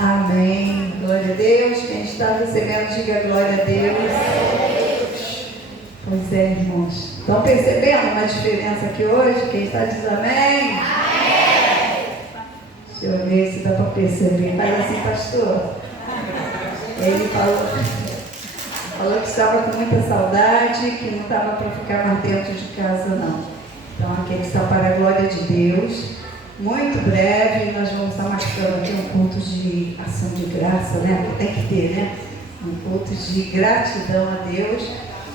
Amém. Glória a Deus. Quem está recebendo, diga glória a Deus. Pois é, irmãos. Estão percebendo uma diferença aqui hoje? Quem está diz amém? Amém. Deixa eu ver se dá para perceber. Faz assim, pastor. Ele falou que estava com muita saudade, que não estava para ficar mais dentro de casa, não. Então, aqui ele está para a glória de Deus. Muito breve, nós vamos estar marcando aqui um culto de ação de graça, né? Porque tem que ter, né? Um culto de gratidão a Deus.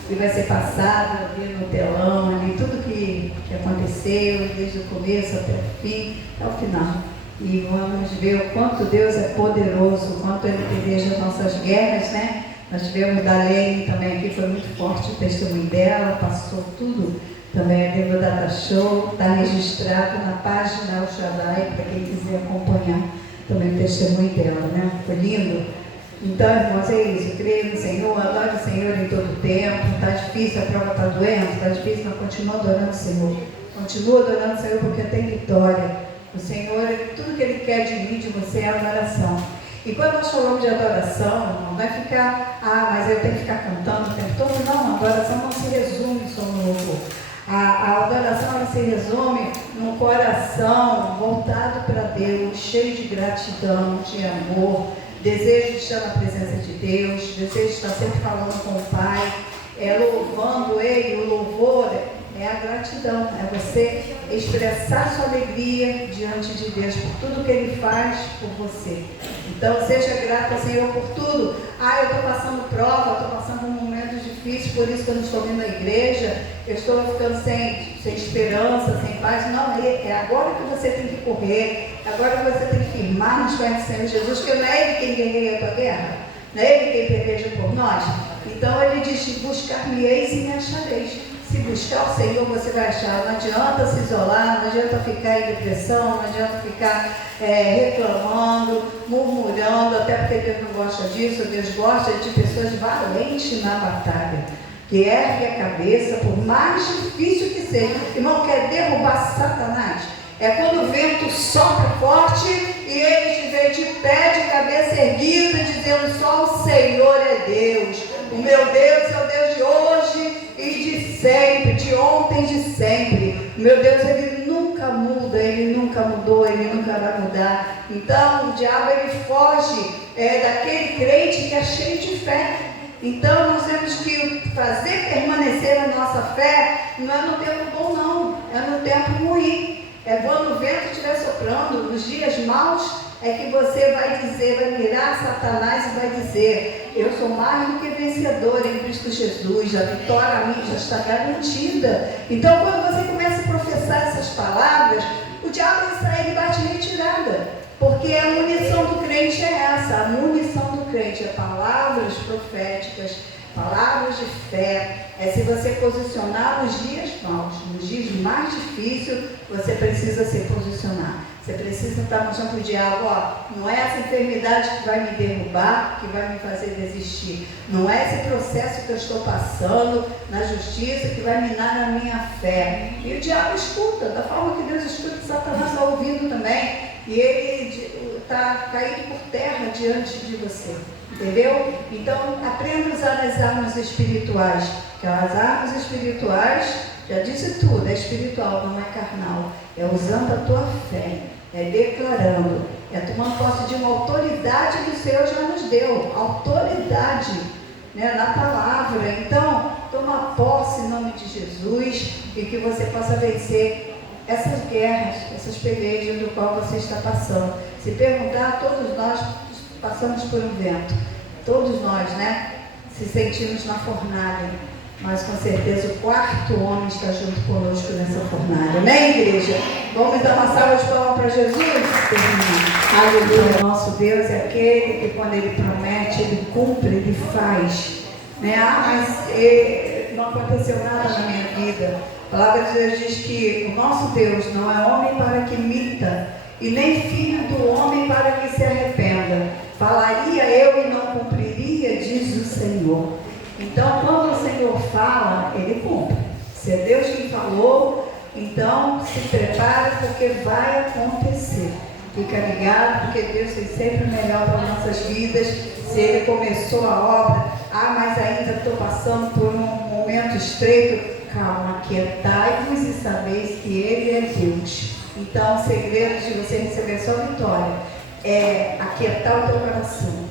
E vai ser passado ali no telão, ali, tudo que aconteceu, desde o começo até o fim, até o final. E vamos ver o quanto Deus é poderoso, o quanto Ele peleja as nossas guerras, né? Nós tivemos Darlene também aqui, foi muito forte o testemunho dela, passou tudo. Também ali no Data Show, está registrado na página El Shaddai, para quem quiser acompanhar também o testemunho dela, né? Foi lindo. Então, irmãos, é isso. Creio no Senhor, adore o Senhor em todo o tempo. Está difícil, a prova está doendo, está difícil, mas continua adorando o Senhor. Continua adorando o Senhor porque tem vitória. O Senhor, tudo que Ele quer de mim, de você, é adoração. E quando nós falamos de adoração, não vai ficar, mas eu tenho que ficar cantando o tempo todo. Não, a adoração não se resume só no louvor. A adoração ela se resume num coração voltado para Deus, cheio de gratidão, de amor, desejo de estar na presença de Deus, desejo de estar sempre falando com o Pai, louvando Ele. O louvor é a gratidão, é você expressar sua alegria diante de Deus por tudo que Ele faz por você. Então, seja grato ao Senhor por tudo. Eu estou passando prova, estou passando um momento difícil, por isso que eu não estou vindo à igreja, eu estou ficando sem esperança, sem paz. Não, é agora que você tem que correr, agora que você tem que firmar nos pés do Senhor Jesus, porque não é Ele quem guerreia a tua guerra, não é Ele quem peleja por nós. Então, Ele diz, buscar-me-eis e me achareis. Se buscar o Senhor, você vai achar. Não adianta se isolar, não adianta ficar em depressão, não adianta ficar reclamando, murmurando, até porque Deus não gosta disso. Deus gosta de pessoas valentes na batalha, que ergue a cabeça, por mais difícil que seja. Irmão, quer derrubar Satanás? É quando o vento sopra forte e ele te vê de pé, de cabeça erguida, dizendo: só o Senhor é Deus. O meu Deus é o Deus de hoje e de sempre, de ontem e de sempre. O meu Deus, Ele nunca muda, Ele nunca mudou, Ele nunca vai mudar. Então, o diabo, ele foge daquele crente que é cheio de fé. Então, nós temos que fazer permanecer a nossa fé, não é no tempo bom, não, é no tempo ruim. É quando o vento estiver soprando, nos dias maus, é que você vai dizer, vai mirar Satanás e vai dizer: eu sou mais do que vencedor em Cristo Jesus, a vitória a mim já está garantida. Então, quando você começa a professar essas palavras, o diabo ele bate em retirada, porque a munição do crente é essa, a munição do crente é palavras proféticas, palavras de fé. É se você posicionar nos dias maus, nos dias mais difíceis, você precisa se posicionar. Você precisa estar mostrando para o diabo: não é essa enfermidade que vai me derrubar, que vai me fazer desistir. Não é esse processo que eu estou passando na justiça que vai minar a minha fé. E o diabo escuta, da forma que Deus escuta, Satanás está ouvindo também. E ele está caído por terra diante de você. Entendeu? Então, aprenda a usar as armas espirituais. Que as armas espirituais, já disse tudo, é espiritual, não é carnal. É usando a tua fé, é declarando, é tomando posse de uma autoridade que o Senhor já nos deu. Autoridade, né, na palavra. Então, toma posse em nome de Jesus e que você possa vencer essas guerras, essas pelejas do qual você está passando. Se perguntar, todos nós passamos por um vento, todos nós, né, se sentimos na fornalha, mas com certeza o quarto homem está junto conosco nessa fornalha, né, igreja? Vamos dar uma salva de palmas para Jesus? Aleluia. Nosso Deus é aquele que, quando Ele promete, Ele cumpre, Ele faz, né? Mas não aconteceu nada na minha vida. A palavra de Deus diz que o nosso Deus não é homem para que minta, e nem filho do homem para que se arrependa. Falaria eu e não cumpriria, diz o Senhor. Então, quando o Senhor fala, Ele cumpre. Se é Deus quem falou, então se prepara, porque vai acontecer. Fica ligado, porque Deus tem sempre o melhor para nossas vidas. Se Ele começou a obra, mas ainda estou passando por um momento estreito. Calma, aquietai-vos e sabeis que Ele é Deus. Então, o segredo de você receber sua vitória é aquietar o teu coração.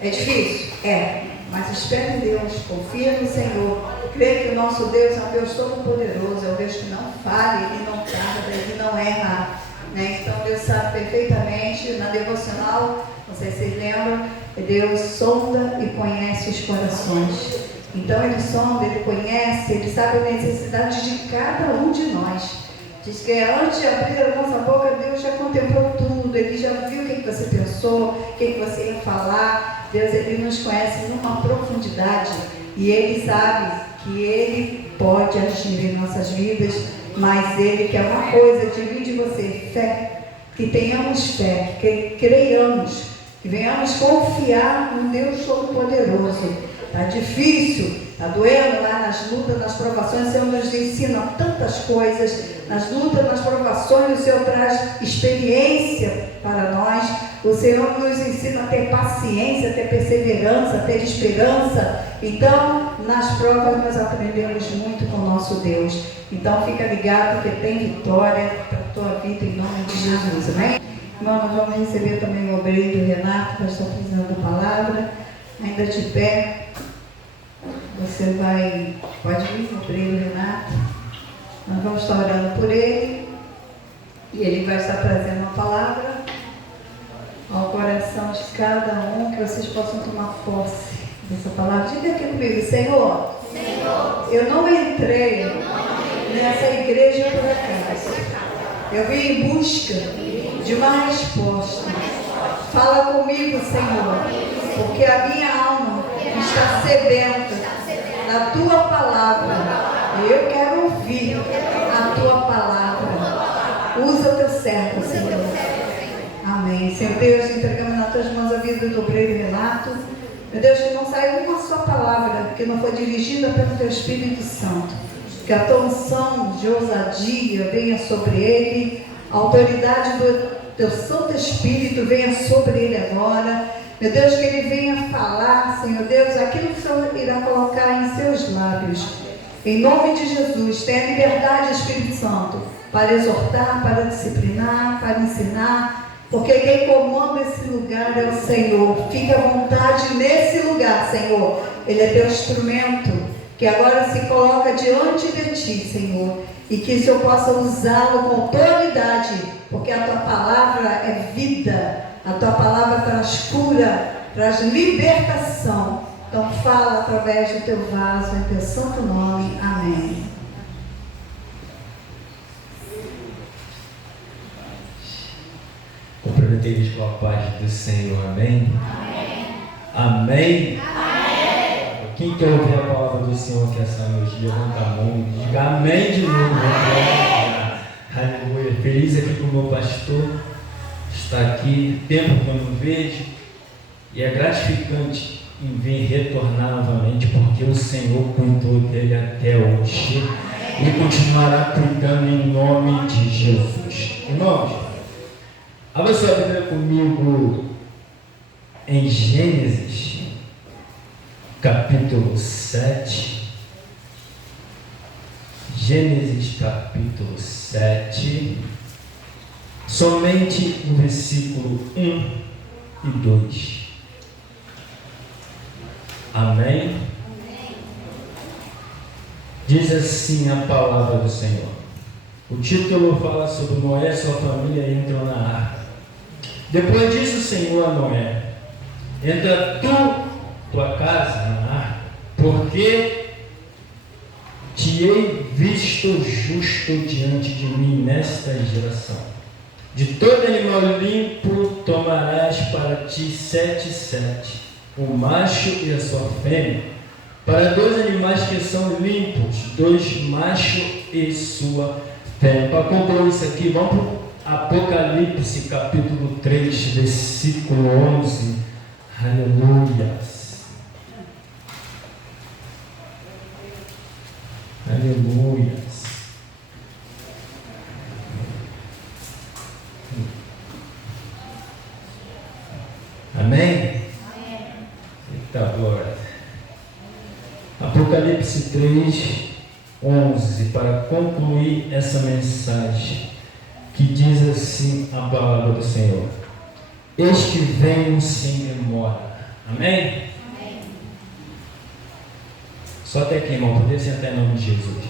É difícil? É. Mas espera em Deus, confia no Senhor. Crê que o nosso Deus é um Deus todo-poderoso, é um Deus que não falha, Ele não tarda, Ele não erra. Então Deus sabe perfeitamente. Na devocional, não sei se vocês lembram, Deus sonda e conhece os corações. Então Ele sonda, Ele conhece, Ele sabe a necessidade de cada um de nós. Diz que antes de abrir a nossa boca, Deus já contemplou tudo, Ele já viu o que você pensou, o que você ia falar. Deus, Ele nos conhece numa profundidade e Ele sabe que Ele pode agir em nossas vidas, mas Ele quer uma coisa de mim e de você: fé, que tenhamos fé, que creiamos, que venhamos confiar no Deus Todo-Poderoso. Está difícil, está doendo lá nas lutas, nas provações. O Senhor nos ensina tantas coisas. Nas lutas, nas provações, o Senhor traz experiência para nós. O Senhor nos ensina a ter paciência, a ter perseverança, a ter esperança. Então, nas provas nós aprendemos muito com o nosso Deus. Então, fica ligado que tem vitória para a tua vida em nome de Jesus. Amém? Irmão, nós vamos receber também o obreiro Renato, que está precisando da palavra. Ainda de pé, você pode vir, obreiro Renato. Nós vamos estar orando por ele e ele vai estar trazendo uma palavra ao coração de cada um, que vocês possam tomar posse dessa palavra. Diga aqui comigo: Senhor, eu não entrei nessa igreja por acaso. Eu vim em busca de uma resposta. Fala comigo, Senhor, porque a minha alma está sedenta da tua palavra. Eu quero ouvir a tua palavra. Usa o teu servo, Senhor. Amém. Senhor Deus, entregamos nas tuas mãos a vida do obreiro Renato. Meu Deus, que não saia uma só palavra que não foi dirigida pelo teu Espírito Santo. Que a tua unção de ousadia venha sobre ele. A autoridade do teu Santo Espírito venha sobre ele agora. Meu Deus, que ele venha falar, Senhor Deus, aquilo que o Senhor irá colocar em seus lábios. Em nome de Jesus, tenha liberdade, Espírito Santo, para exortar, para disciplinar, para ensinar, porque quem comanda esse lugar é o Senhor. Fique à vontade nesse lugar, Senhor. Ele é teu instrumento, que agora se coloca diante de ti, Senhor, e que o Senhor possa usá-lo com autoridade, porque a tua palavra é vida, a tua palavra traz cura, traz libertação. Então fala através do teu vaso, em teu santo nome. Amém. Cumprimentei-vos com a paz do Senhor. Amém? Amém? Amém? Quem quer ouvir a palavra do Senhor que essa noite, levanta a mão e diga amém de novo. Aleluia. Feliz aqui com o meu pastor. Está aqui, tempo que eu não vejo. E é gratificante em vir retornar novamente, porque o Senhor cuidou dele até hoje e continuará cuidando em nome de Jesus. Irmãos, abra sua Bíblia comigo em Gênesis, capítulo 7. Gênesis, capítulo 7, somente o versículo 1 e 2. Amém? Diz assim a palavra do Senhor. O título fala sobre Noé e sua família entram na arca. Depois disse o Senhor a Noé: entra tua casa na arca, porque te hei visto justo diante de mim nesta geração. De todo animal limpo tomarás para ti 7, o macho e a sua fêmea, para 2 animais que são limpos, 2 machos e sua fêmea. Para concluir isso aqui, vamos para Apocalipse, capítulo 3, versículo 11. Aleluia. Aleluia. Amém? Eita glória. Apocalipse 3:11, para concluir essa mensagem, que diz assim a palavra do Senhor: eis que venho sem demora. Amém? Amém. Só até aqui, irmão, poder sentar em nome de Jesus.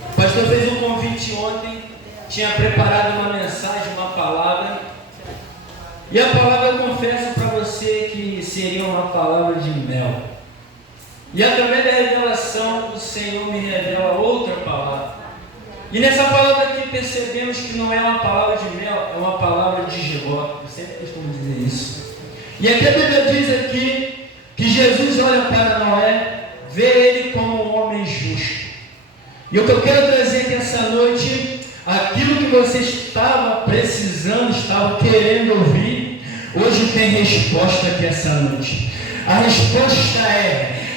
O pastor fez um convite ontem, tinha preparado uma mensagem, uma palavra, e a palavra eu confesso para você que seria uma palavra de mel. E através da revelação, o Senhor me revela outra palavra. E nessa palavra aqui percebemos que não é uma palavra de mel, é uma palavra de Jegó. Eu sempre costumo dizer isso. E aqui a Bíblia diz aqui que Jesus olha para Noé, vê ele como um homem justo. E o que eu quero trazer aqui essa noite, aquilo que você estava precisando, estava querendo ouvir, hoje tem resposta aqui essa noite. A resposta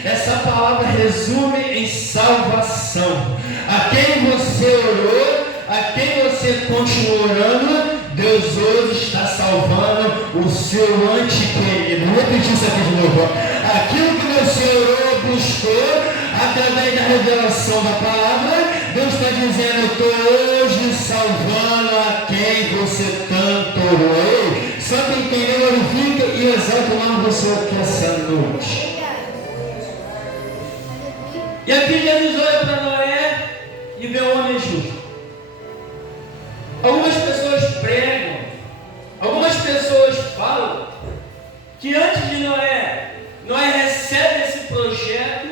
essa palavra resume em salvação. A quem você orou, a quem você continua orando, Deus hoje está salvando o seu antequerido. Vou repetir isso aqui de novo. Aquilo que você orou, buscou, através da revelação da palavra, Deus está dizendo: eu estou hoje salvando a quem você tanto orou. Só quem entendeu, glorifica e exalta o nome do Senhor aqui essa noite. E aqui Jesus olha para Noé e vê o homem justo. Algumas pessoas pregam, algumas pessoas falam que antes de Noé recebe esse projeto,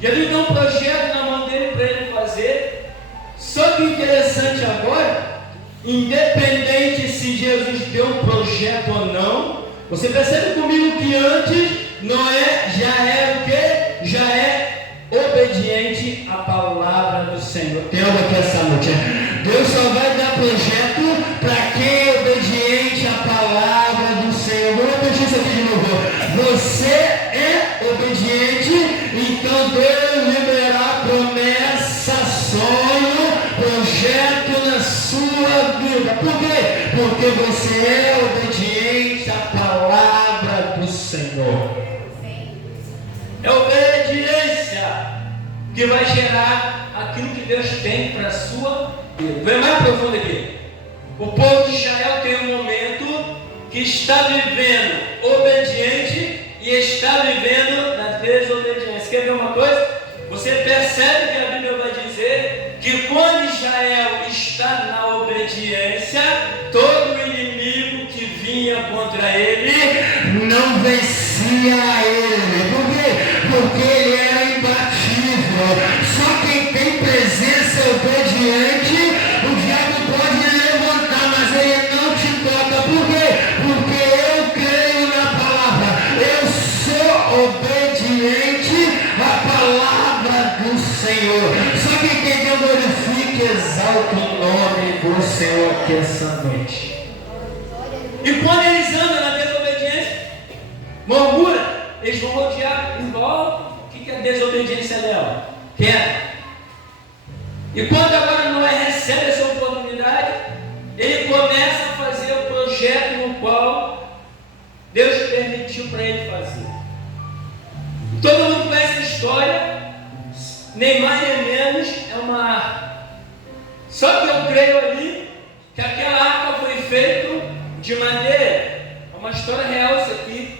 Jesus dá um projeto na mão dele para ele fazer. Só que interessante agora, independente se Jesus deu um projeto ou não, você percebe comigo que antes Noé já era o quê? Já é obediente à palavra do Senhor. Tem algo aqui essa noite. Deus só vai dar projeto para quem é obediente à palavra do Senhor. Vou repetir isso aqui de novo. Você é obediente, então Deus liberará promessa, sonho, projeto na sua vida. Por quê? Porque você é obediente à palavra do Senhor. É obediência que vai gerar aquilo que Deus tem para a sua vida. Vem mais profundo aqui. O povo de Israel tem um momento que está vivendo obediente e está vivendo na desobediência. Quer ver uma coisa? Você percebe que a Bíblia vai dizer que quando Israel está na obediência, todo inimigo que vinha contra ele não vencia ele. Por quê? Porque ele era imbatível. Só quem tem presença obediente, o diabo pode levantar, mas ele não te toca. Por quê? Porque eu creio na palavra. Eu sou obediente à palavra do Senhor. Só quem entendeu, glorifique e exalta o nome do Senhor aqui essa noite. E quando eles andam na desobediência, murmura, eles vão rodear em volta. O que é desobediência dela? Queda. E quando agora Noé recebe essa oportunidade, ele começa a fazer o projeto no qual Deus permitiu para ele fazer. Todo mundo conhece a história, nem mais nem menos, é uma arca. Só que eu creio ali que aquela arca foi feita de madeira. É uma história real isso aqui.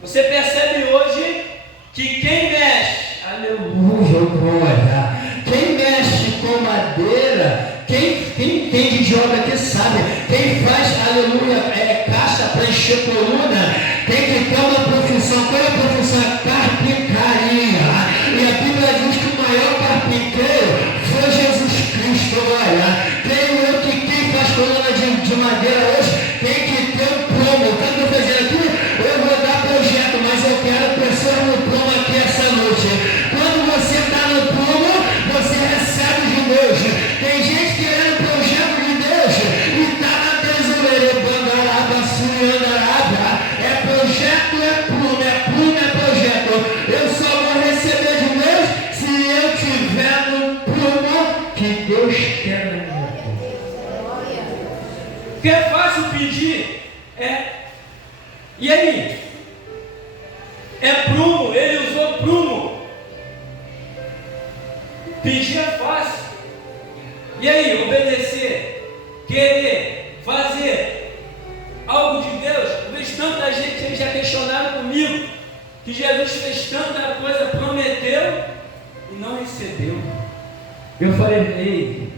Você percebe hoje que quem mexe, aleluia, glória, quem mexe com madeira, quem entende de obra que sabe, quem faz, aleluia, caixa para encher coluna, tem que ter uma profissão. Qual é a profissão? Carpintaria. E a Bíblia diz que o maior carpinteiro foi Jesus Cristo. Olha, creio eu que quem faz coluna de madeira hoje tem que ter um plomo. O que eu estou fazendo aqui? Eu vou dar projeto, mas eu quero pessoas no plomo aqui essa noite. Quando você está no plomo, você recebe de Deus. Tem gente querendo projeto de Deus e está na desobedecer. É projeto, é prumo, é projeto. Eu só vou receber de Deus se eu tiver no prumo que Deus quer na minha vida. O que é fácil pedir é E aí? É prumo, ele usou prumo. Pedir é fácil. E aí, obedecer, querer, fazer algo de Deus. Talvez tanta gente já questionaram comigo que Jesus fez tanta coisa, prometeu e não recebeu. Eu falei, ei,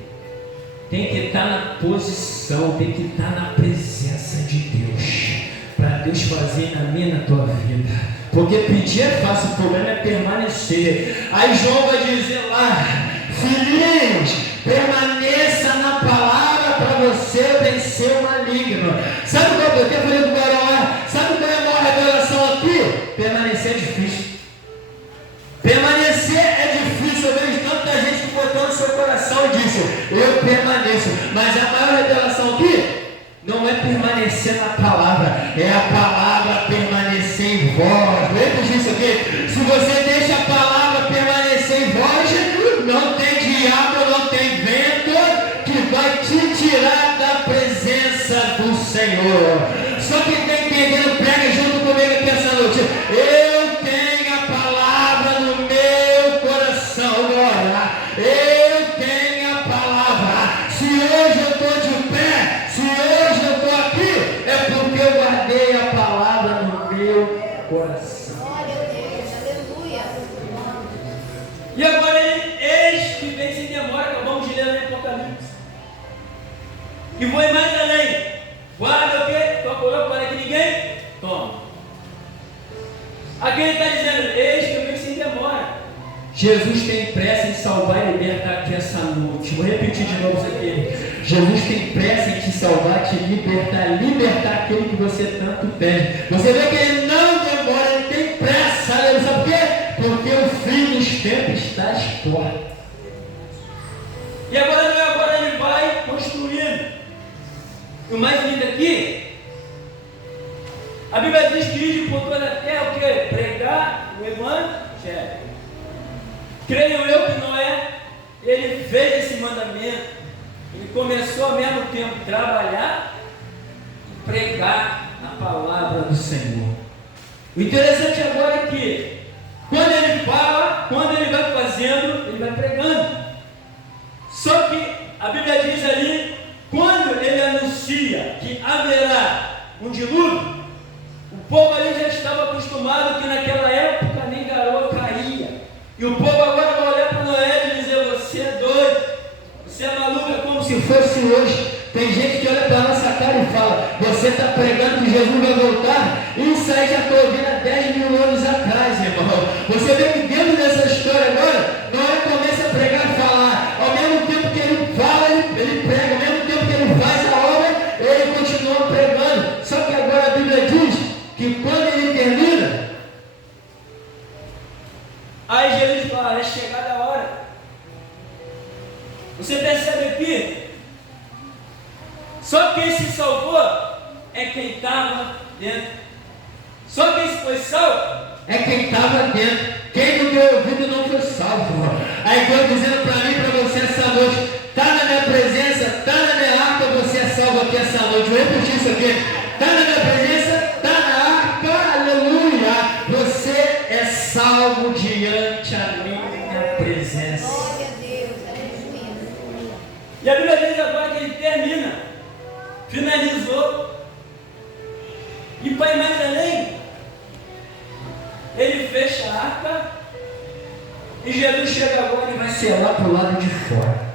tem que estar na posição, tem que estar na presença de Deus, para Deus fazer na minha e na tua vida. Porque pedir é fácil, o problema é permanecer. Aí João vai dizer lá, filhinhos, permaneça na palavra para você vencer o maligno. Sabe qual eu até falei do varão lá? Sabe qual é a maior revelação aqui? Permanecer é difícil. Permanecer é difícil. Eu vejo tanta gente que botou no seu coração e disse, eu permaneço. Mas a maior revelação aqui não é permanecer na palavra, é a palavra permanecer em vós. Lembra disso aqui? Se você deixa a palavra permanecer em vós, não tem diabo, não tem vento que vai te tirar da presença do Senhor. Só quem está entendendo, pega junto comigo aqui essa noite. Eu tenho a palavra no meu coração agora. Eu tenho a palavra. Se hoje eu estou de pé, se hoje eu estou aqui, é porque eu guardei a palavra no meu coração. Glória a Deus, aleluia. E agora eis que vem sem demora, acabamos de ler no Apocalipse. E vou ir mais além. Guarda o quê? Tua coroa para que ninguém toma. Aqui ele está dizendo, eis que eu venho sem demora. Jesus tem pressa em salvar e libertar aqui essa noite. Vou repetir de novo isso aqui. Jesus tem pressa em te salvar, te libertar aquele que você tanto pede. Você vê que ele não demora, ele tem pressa. Sabe por quê? Porque o fim dos tempos está às portas. E agora ele vai construindo. E o mais lindo aqui, a Bíblia diz que ir por toda a terra, o quê? Pregar o evangelho. Creio eu que Noé, ele fez esse mandamento. Ele começou ao mesmo tempo a trabalhar e pregar a palavra do Senhor. O interessante agora é que, quando ele fala, quando ele vai fazendo, ele vai pregando. Só que a Bíblia diz ali, quando ele anuncia que haverá um dilúvio, o povo ali já estava acostumado que naquela época nem garoa caía. E o povo agora vai olhar para Noé e dizer, você é doido, você é maluco, é como se fosse hoje. Tem gente que olha para a nossa cara e fala, você está pregando que Jesus vai voltar? Isso aí já estou ouvindo há 10 mil anos atrás, irmão. Você vê que dentro dessa história agora, Noé começa a pregar e falar, ao mesmo tempo que ele fala, ele prega, ao mesmo tempo que ele faz a obra, ele continua pregando. Só que agora a Bíblia diz que quando ele termina, aí Jesus fala, é chegada a hora. Você percebe aqui? Só quem se salvou é quem estava dentro. Só quem foi salvo é quem estava dentro. Quem não deu ouvido não foi salvo. Aí Deus dizendo para mim e para você essa noite, está na minha presença, está na minha arca, você é salvo aqui essa noite. Vou repetir isso aqui. Está na minha presença, está na arca, aleluia. Você é salvo diante da minha presença. Glória a Deus, aleluia. E a Bíblia diz agora que ele termina, finalizou, e vai mais além, ele fecha a arca, e Jesus chega agora e vai selar para o lado de fora.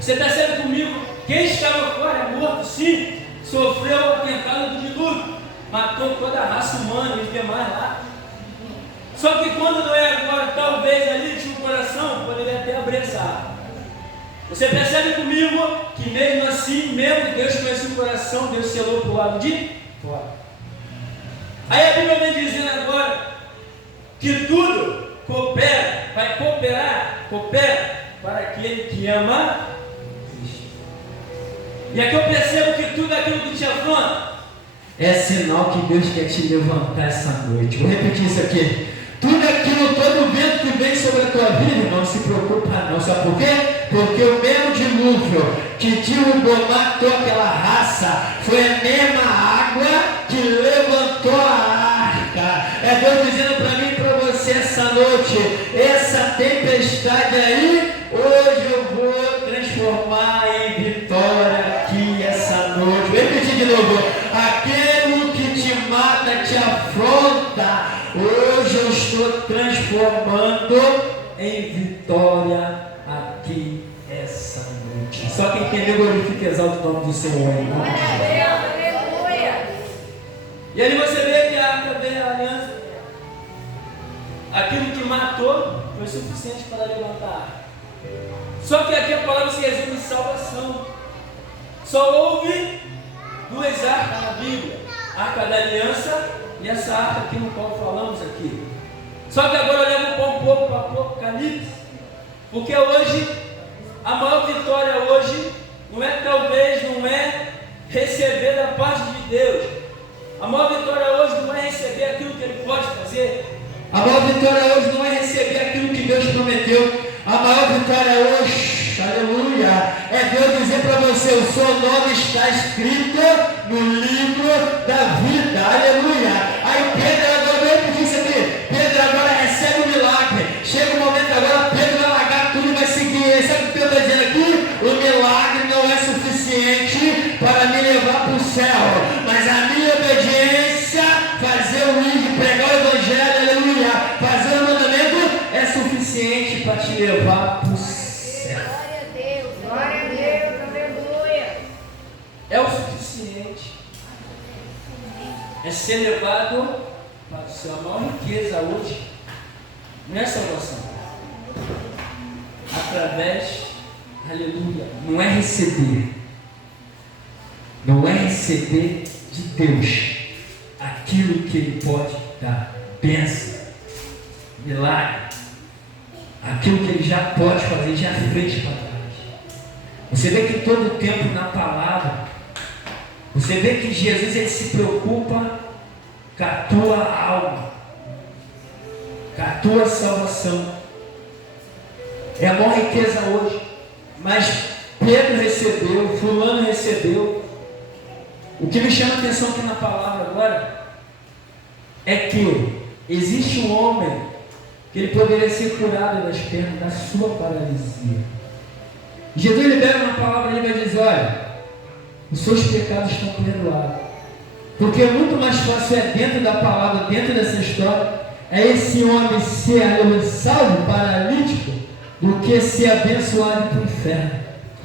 Você percebe comigo? Quem estava fora é morto, sim, sofreu o atentado do dilúvio, matou toda a raça humana e os demais lá. Só que quando Noé agora, talvez ali tinha um coração, poderia até abrir essa arca. Você percebe comigo que mesmo assim, mesmo que Deus conheça o coração, Deus selou para o lado de fora. Aí a Bíblia vem dizendo agora que tudo coopera, vai coopera para aquele que ama Cristo. E aqui eu percebo que tudo aquilo que te afronta é sinal que Deus quer te levantar essa noite. Vou repetir isso aqui. Tudo aquilo, todo vento que vem sobre a tua vida, irmão, se preocupe preocupar não. Sabe por quê? Porque o mesmo dilúvio que derrubou, matou aquela raça, foi a mesma água que levantou a arca. É Deus dizendo para mim e para você essa noite, essa tempestade aí, hoje eu vou transformar em vitória aqui essa noite. Vou repetir de novo. Aquilo que te mata, te afronta, hoje eu estou transformando em vitória aqui essa noite. Só quem entendeu, glorifica e exalta o nome do Senhor. E ali você vê que a arca veio, a aliança, aquilo que matou foi suficiente para levantar a arca. Só que aqui a palavra se resume em salvação. Só houve duas arcas na Bíblia: a arca da aliança e essa arca aqui no qual falamos aqui. Só que agora olhamos um pouco para o Apocalipse, porque hoje, a maior vitória hoje, não é receber da parte de Deus. A maior vitória hoje não é receber aquilo que Ele pode fazer. A maior vitória hoje não é receber aquilo que Deus prometeu. A maior vitória hoje, aleluia, é Deus dizer para você: o seu nome está escrito no livro da vida, aleluia. Aí Pedro agora vem pedir isso aqui. Pedro agora recebe o milagre. Chega o momento agora, Pedro vai largar tudo e vai seguir. Sabe o que Pedro está dizendo aqui? O milagre não é suficiente para me levar para o céu, mas a minha obediência, fazer o livro, pregar o evangelho, aleluia, fazer o mandamento é suficiente para te levar para o céu. Glória a Deus, aleluia. É o suficiente. É ser levado para o céu. A maior riqueza hoje não é salvação. Através, aleluia, não é receber. Não é receber de Deus aquilo que Ele pode dar. Bênção, milagre, aquilo que Ele já pode fazer, já fez para trás. Você vê que todo o tempo na palavra, você vê que Jesus ele se preocupa com a tua alma, com a tua salvação. É a maior riqueza hoje. Mas Pedro recebeu, fulano recebeu. O que me chama a atenção aqui na palavra agora é que existe um homem que ele poderia ser curado das pernas da sua paralisia. Jesus libera uma palavra e vai dizer: olha, os seus pecados estão perdoados. Porque muito mais fácil é dentro da palavra, dentro dessa história, é esse homem ser salvo, paralítico, do que ser abençoado para o inferno.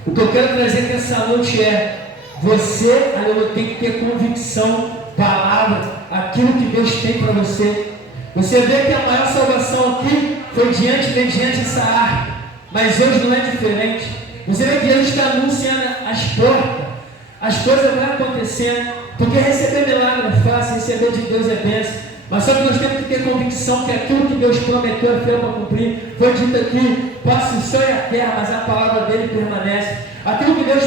O que eu quero trazer aqui essa noite é: você, aleluia, tem que ter convicção, palavra, aquilo que Deus tem para você. Você vê que a maior salvação aqui foi mediante essa arca, mas hoje não é diferente. Você vê que Jesus está anunciando as portas, as coisas vão acontecendo, porque receber milagre é fácil, receber de Deus é bênção. Mas só que nós temos que ter convicção que aquilo que Deus prometeu é fiel para cumprir. Foi dito aqui: passa o céu e a terra, mas a palavra dele permanece. Aquilo que Deus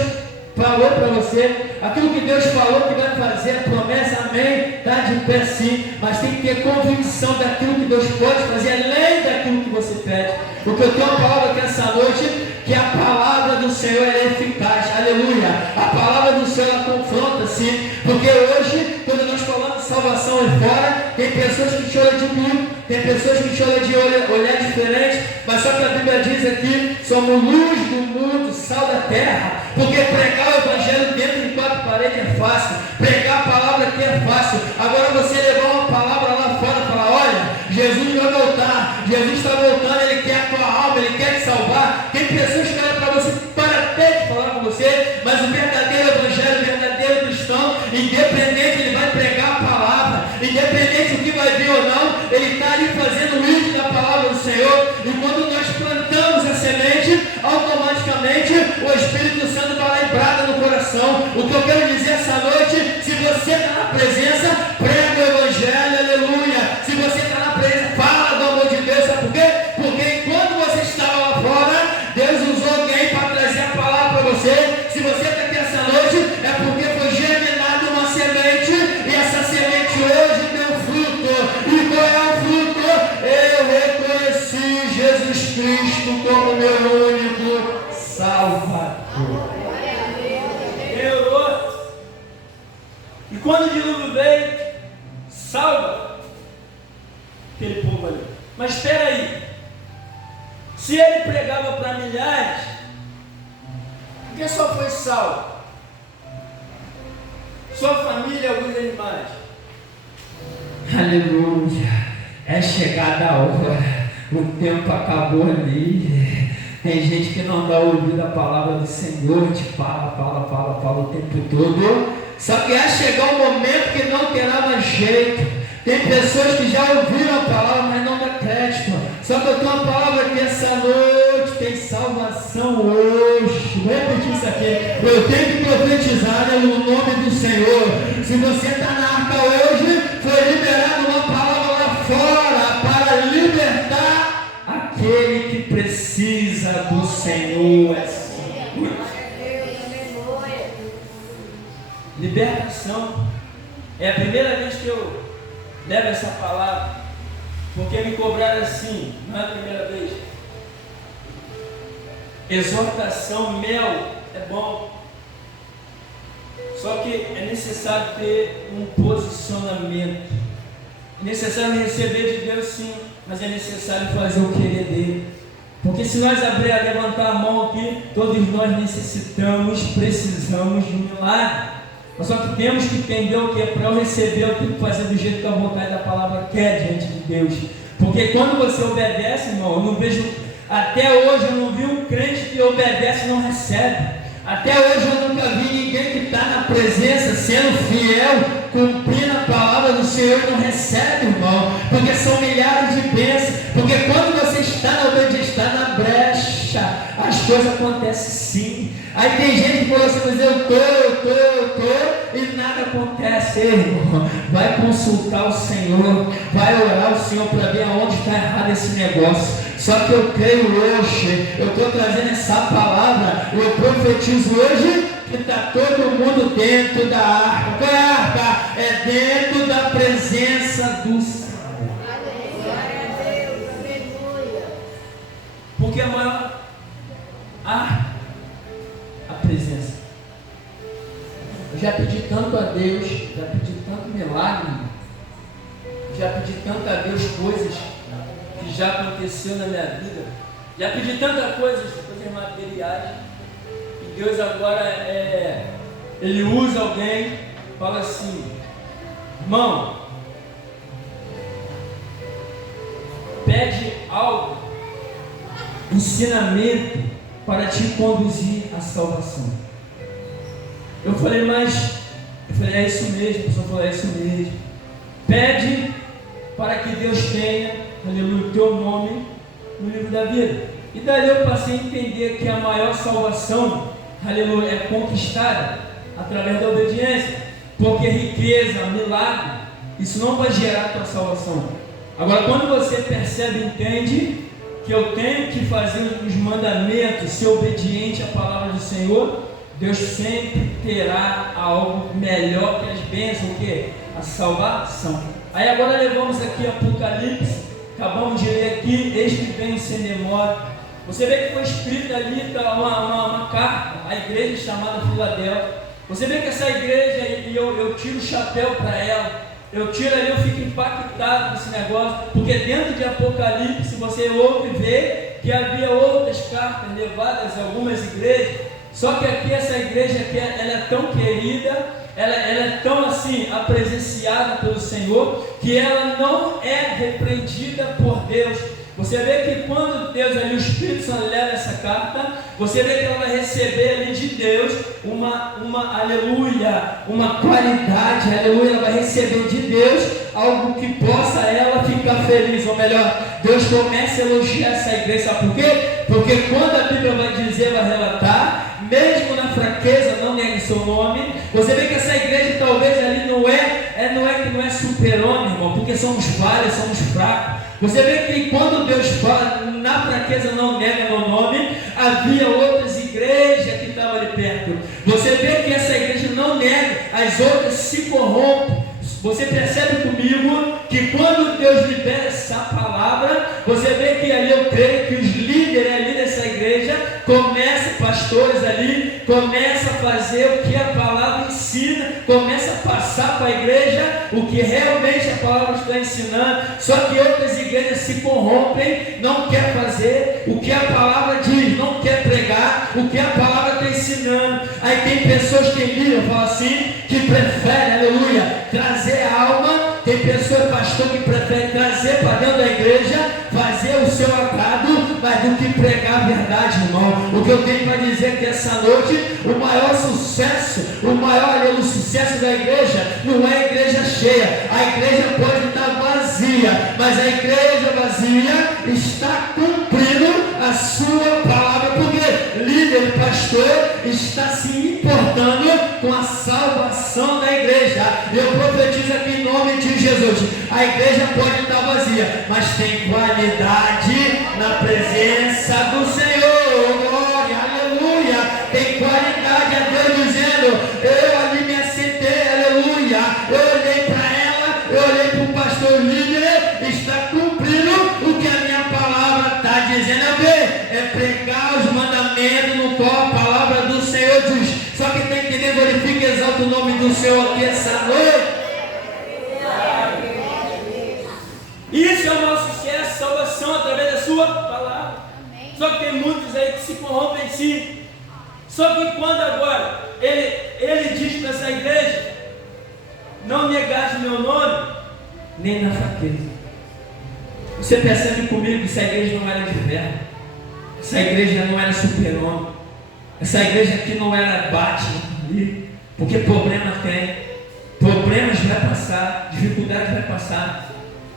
falou para você, aquilo que Deus falou que vai fazer, a promessa, amém, está de pé sim, mas tem que ter convicção daquilo que Deus pode fazer, além daquilo que você pede. Porque eu tenho uma palavra aqui essa noite, que a palavra do Senhor é eficaz, aleluia. A palavra do Senhor ela confronta sim, porque hoje, quando nós falamos de salvação aí fora, tem pessoas que te olham de mim, tem pessoas que te olham de olhar diferente, mas só que a Bíblia diz aqui: somos luz do mundo, sal da terra. Porque pregar o evangelho dentro de quatro paredes é fácil, pregar a palavra aqui é fácil. Agora você levar uma palavra lá fora e falar: olha, Jesus vai voltar, Jesus está voltando, Ele quer a tua alma, Ele quer te salvar. Tem pessoas que olham para você para até de falar com você, mas o verdadeiro evangelho, o verdadeiro cristão, independente, ele vai pregar a palavra, independente do que vai vir ou não, ele está ali fazendo o uso da palavra do Senhor. E quando nós plantamos a semente, automaticamente o Espírito Santo vai lá e brada no coração. O que eu quero dizer essa noite: se você está na presença, prega o evangelho, aleluia. Se você está na presença, fala do amor de Deus. Sabe por quê? Porque enquanto você estava lá fora, Deus usou alguém para trazer a palavra para você. Se você está aqui essa noite, é porque foi germinada uma semente, e essa semente hoje deu fruto. E qual é o fruto? Eu reconheci Jesus Cristo como meu quando o dilúvio veio, salva aquele povo ali. Mas espera aí, se ele pregava para milhares, por que só foi salvo sua família e alguns animais? Aleluia. É chegada a hora. O tempo acabou ali. Tem gente que não dá ouvido à palavra do Senhor, te fala o tempo todo. Só que vai chegar um momento que não terá mais jeito. Tem pessoas que já ouviram a palavra, mas não dá crédito. Só que eu tenho uma palavra aqui essa noite. Tem salvação hoje. Vou repetir isso aqui. Eu tenho que profetizar, né, no nome do Senhor. Se você está na arca hoje, foi liberada uma palavra lá fora para libertar aquele que precisa do Senhor. Libertação. É a primeira vez que eu levo essa palavra, porque me cobraram assim, não é a primeira vez. Exortação, mel, é bom, só que é necessário ter um posicionamento. É necessário receber de Deus, sim, mas é necessário fazer o querer dele. Porque se nós levantar a mão aqui, todos nós precisamos de um milagre. Mas só que temos que entender o que é para eu receber, eu tenho que fazer do jeito que a vontade da palavra quer diante de Deus. Porque quando você obedece, irmão, eu não vejo, até hoje eu não vi um crente que obedece e não recebe. Até hoje eu nunca vi ninguém que está na presença, sendo fiel, cumprindo a palavra do Senhor e não recebe, irmão. Porque são milhares de bênçãos. Porque quando você está na obediência, está na brecha, as coisas acontecem sim. Aí tem gente que fala assim, mas eu tô, e nada acontece. Ei, irmão, vai consultar o Senhor, vai orar o Senhor para ver aonde está errado esse negócio. Só que eu creio hoje, eu estou trazendo essa palavra, eu profetizo hoje que está todo mundo dentro da arca. Qual é a arca? É dentro da presença do Senhor. Porque a maior arca, a presença. Eu já pedi tanto a Deus, já pedi tanto milagre, já pedi tanto a Deus coisas que já aconteceu na minha vida, já pedi tanta coisa, coisas materiais, e Deus agora Ele usa alguém, fala assim, irmão, pede algo, ensinamento para te conduzir à salvação. Eu falei, é isso mesmo, o pessoal falou, é isso mesmo. Pede para que Deus tenha, aleluia, o teu nome no livro da vida. E daí eu passei a entender que a maior salvação, aleluia, é conquistada através da obediência. Porque riqueza, milagre, isso não vai gerar a tua salvação. Agora, quando você percebe e entende que eu tenho que fazer os mandamentos, ser obediente à palavra do Senhor, Deus sempre terá algo melhor que as bênçãos, o que? A salvação. Aí agora levamos aqui Apocalipse, acabamos de ler aqui, eis que venho sem demora. Você vê que foi escrita ali uma carta à igreja chamada Filadélfia. Você vê que essa igreja, e eu tiro o chapéu para ela, eu tiro ali, eu fico impactado com esse negócio, porque dentro de Apocalipse você ouve ver que havia outras cartas levadas a algumas igrejas, só que aqui essa igreja aqui, ela é tão querida, ela é tão assim, apresenciada pelo Senhor, que ela não é repreendida por Deus. Você vê que quando Deus ali, o Espírito Santo leva essa carta, você vê que ela vai receber ali de Deus uma aleluia, uma qualidade, aleluia, ela vai receber de Deus algo que possa ela ficar feliz, ou melhor, Deus começa a elogiar essa igreja, sabe por quê? Porque quando a Bíblia vai dizer, vai relatar, mesmo na fraqueza, não negue seu nome. Você vê que essa igreja talvez ali não é super-homem, irmão, porque somos falhos, somos fracos. Você vê que quando Deus fala, na fraqueza não nega meu nome, havia outras igrejas que estavam ali perto. Você vê que essa igreja não nega, as outras se corrompem. Você percebe comigo que quando Deus libera essa palavra, você vê que ali eu creio que os líderes ali dessa igreja começam, pastores ali, começam a fazer o que a palavra ensina, começam a passar passar para a igreja o que realmente a palavra está ensinando. Só que outras igrejas se corrompem, não quer fazer o que a palavra diz, não quer pregar o que a palavra está ensinando. Aí tem pessoas que ligam, falam assim, que preferem, aleluia, trazer a alma. Tem pessoas, pastor, que preferem trazer para dentro da igreja, fazer o seu agrado, mas do que pregar a verdade, irmão. O que eu tenho para dizer é que essa noite, o maior sucesso, o sucesso da igreja, não é a igreja cheia. A igreja pode estar vazia, mas a igreja vazia está cumprindo a sua palavra, porque líder, pastor, está se importando com a salvação da igreja. Eu profetizo aqui em nome de Jesus, a igreja pode estar vazia, mas tem qualidade na presença do Senhor. Glória, aleluia. Tem qualidade, a Deus dizendo, eu ali me assentei, aleluia. Eu olhei para ela, eu olhei para o pastor líder, está cumprindo o que a minha palavra está dizendo. É pregar os mandamentos no qual a palavra do Senhor diz. Só que tem que entender, glorifica e exalta o nome do Senhor aqui essa noite. Isso é o nosso sucesso, salvação através da sua palavra. Amém. Só que tem muitos aí que se corrompem em si. Só que quando agora ele diz para essa igreja, não negaste o meu nome, nem na fraqueza. Você percebe comigo que essa igreja não era de ferro, essa igreja não era super-homem, essa igreja aqui não era Batman, porque problema tem, problemas vai passar, dificuldade vai passar.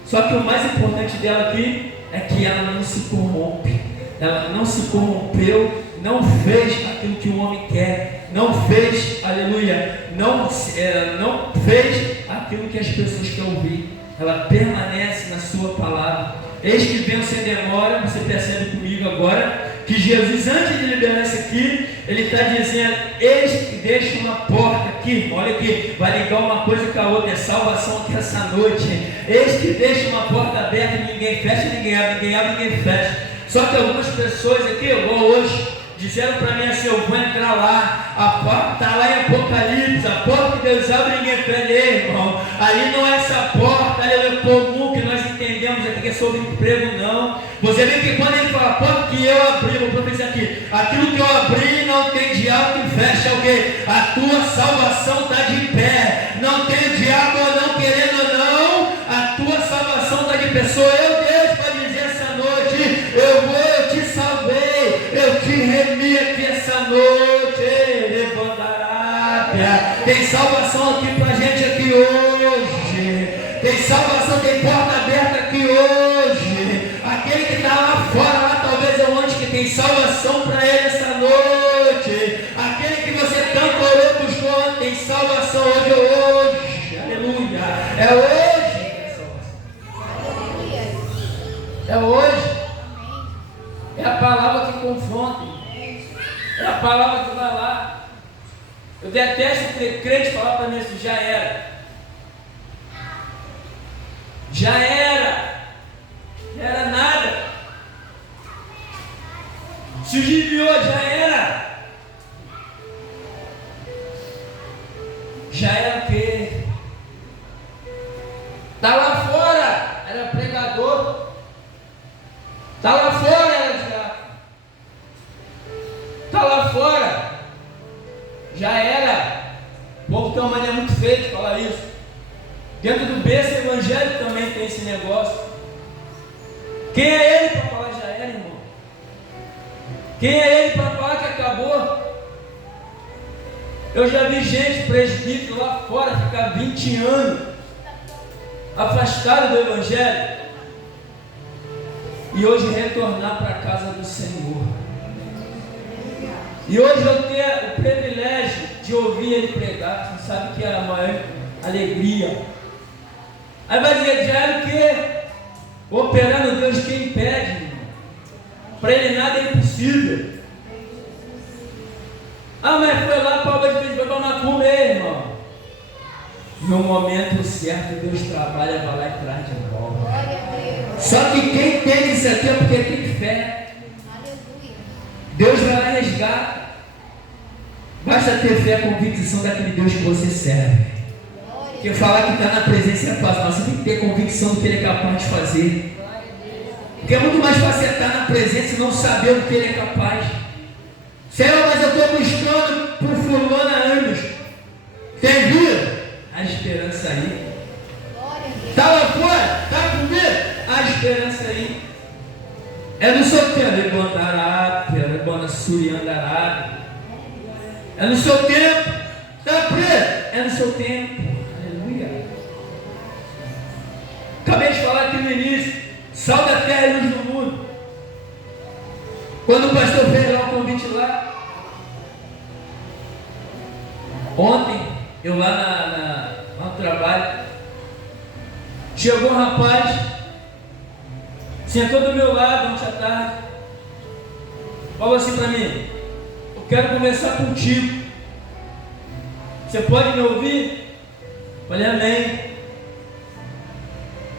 Só que o mais importante dela aqui é que ela não se corrompe, ela não se corrompeu, não fez aquilo que o homem quer, não fez, aleluia, não fez aquilo que as pessoas querem ouvir. Ela permanece na sua palavra. Eis que vem sem demora. Você percebe comigo agora que Jesus, antes de liberar isso aqui, ele está dizendo, eis que deixa uma porta aqui, olha aqui, vai ligar uma coisa com a outra, é salvação aqui essa noite. Eis que deixa uma porta aberta, ninguém fecha, ninguém abre, ninguém fecha. Só que algumas pessoas aqui, igual hoje, disseram para mim assim, eu vou entrar lá, a porta está lá em Apocalipse, a porta que Deus abre, ninguém fecha, irmão. Ali não é essa porta, ali é o comum que nós entendemos aqui, que é sobre emprego, não. Você vê que quando ele fala, a porta que eu abri, vou profetizar aqui, aquilo que eu abri não tem diabo que fecha, o quê? A tua salvação está de pé, não tem diabo não querendo ou não, a tua salvação está de pé. Sou eu, Deus, para dizer essa noite, eu te salvei, eu te remi aqui essa noite, tem salvação aqui pra gente aqui hoje, tem salvação, tem porta aberta aqui hoje. Aquele que está lá fora, lá talvez é onde que tem salvação para ele essa noite. Aquele que você tanto orou, buscou, tem salvação hoje, aleluia, é hoje, é hoje, é a palavra que confronta, é a palavra que vai lá. Eu detesto crente falar para mim assim, já era, já era nada, se desviou, já era o quê? Está lá fora, era pregador, está lá fora, era diabo, está lá fora, já era. O povo tem uma maneira muito feia de falar isso. Dentro do berço evangélico também tem esse negócio. Quem é ele para falar já era, irmão? Quem é ele para falar que acabou? Eu já vi gente, presbítero lá fora, ficar 20 anos afastado do evangelho e hoje retornar para a casa do Senhor. E hoje eu tenho o privilégio de ouvir ele pregar. Você sabe que é a maior alegria. Aí vai dizer, já era o quê? Operando Deus, quem impede, irmão? Para ele nada é impossível. Ah, mas foi lá para o Baixo, foi para Macumba, irmão. No momento certo, Deus trabalha, vai lá e traz de volta. Só que quem tem isso aqui é porque tem fé. Deus vai lá e resgata. Basta ter fé, a convicção daquele Deus que você serve. Porque falar que está na presença é fácil, mas você tem que ter convicção do que Ele é capaz de fazer. Porque é muito mais fácil estar na presença e não saber do que Ele é capaz. Senhor, mas eu estou buscando por fulano há anos. Tem vindo? A esperança aí. Está lá fora? Está comigo? A esperança aí. É no seu tempo. É no seu tempo. Está preso? É no seu tempo. Aleluia. Acabei de falar aqui no início. Sal da terra e luz do mundo. Quando o pastor fez lá o convite lá, ontem, eu lá no trabalho, chegou um rapaz, sentou do meu lado ontem à tarde, falou assim para mim: eu quero conversar contigo, você pode me ouvir? Falei: amém.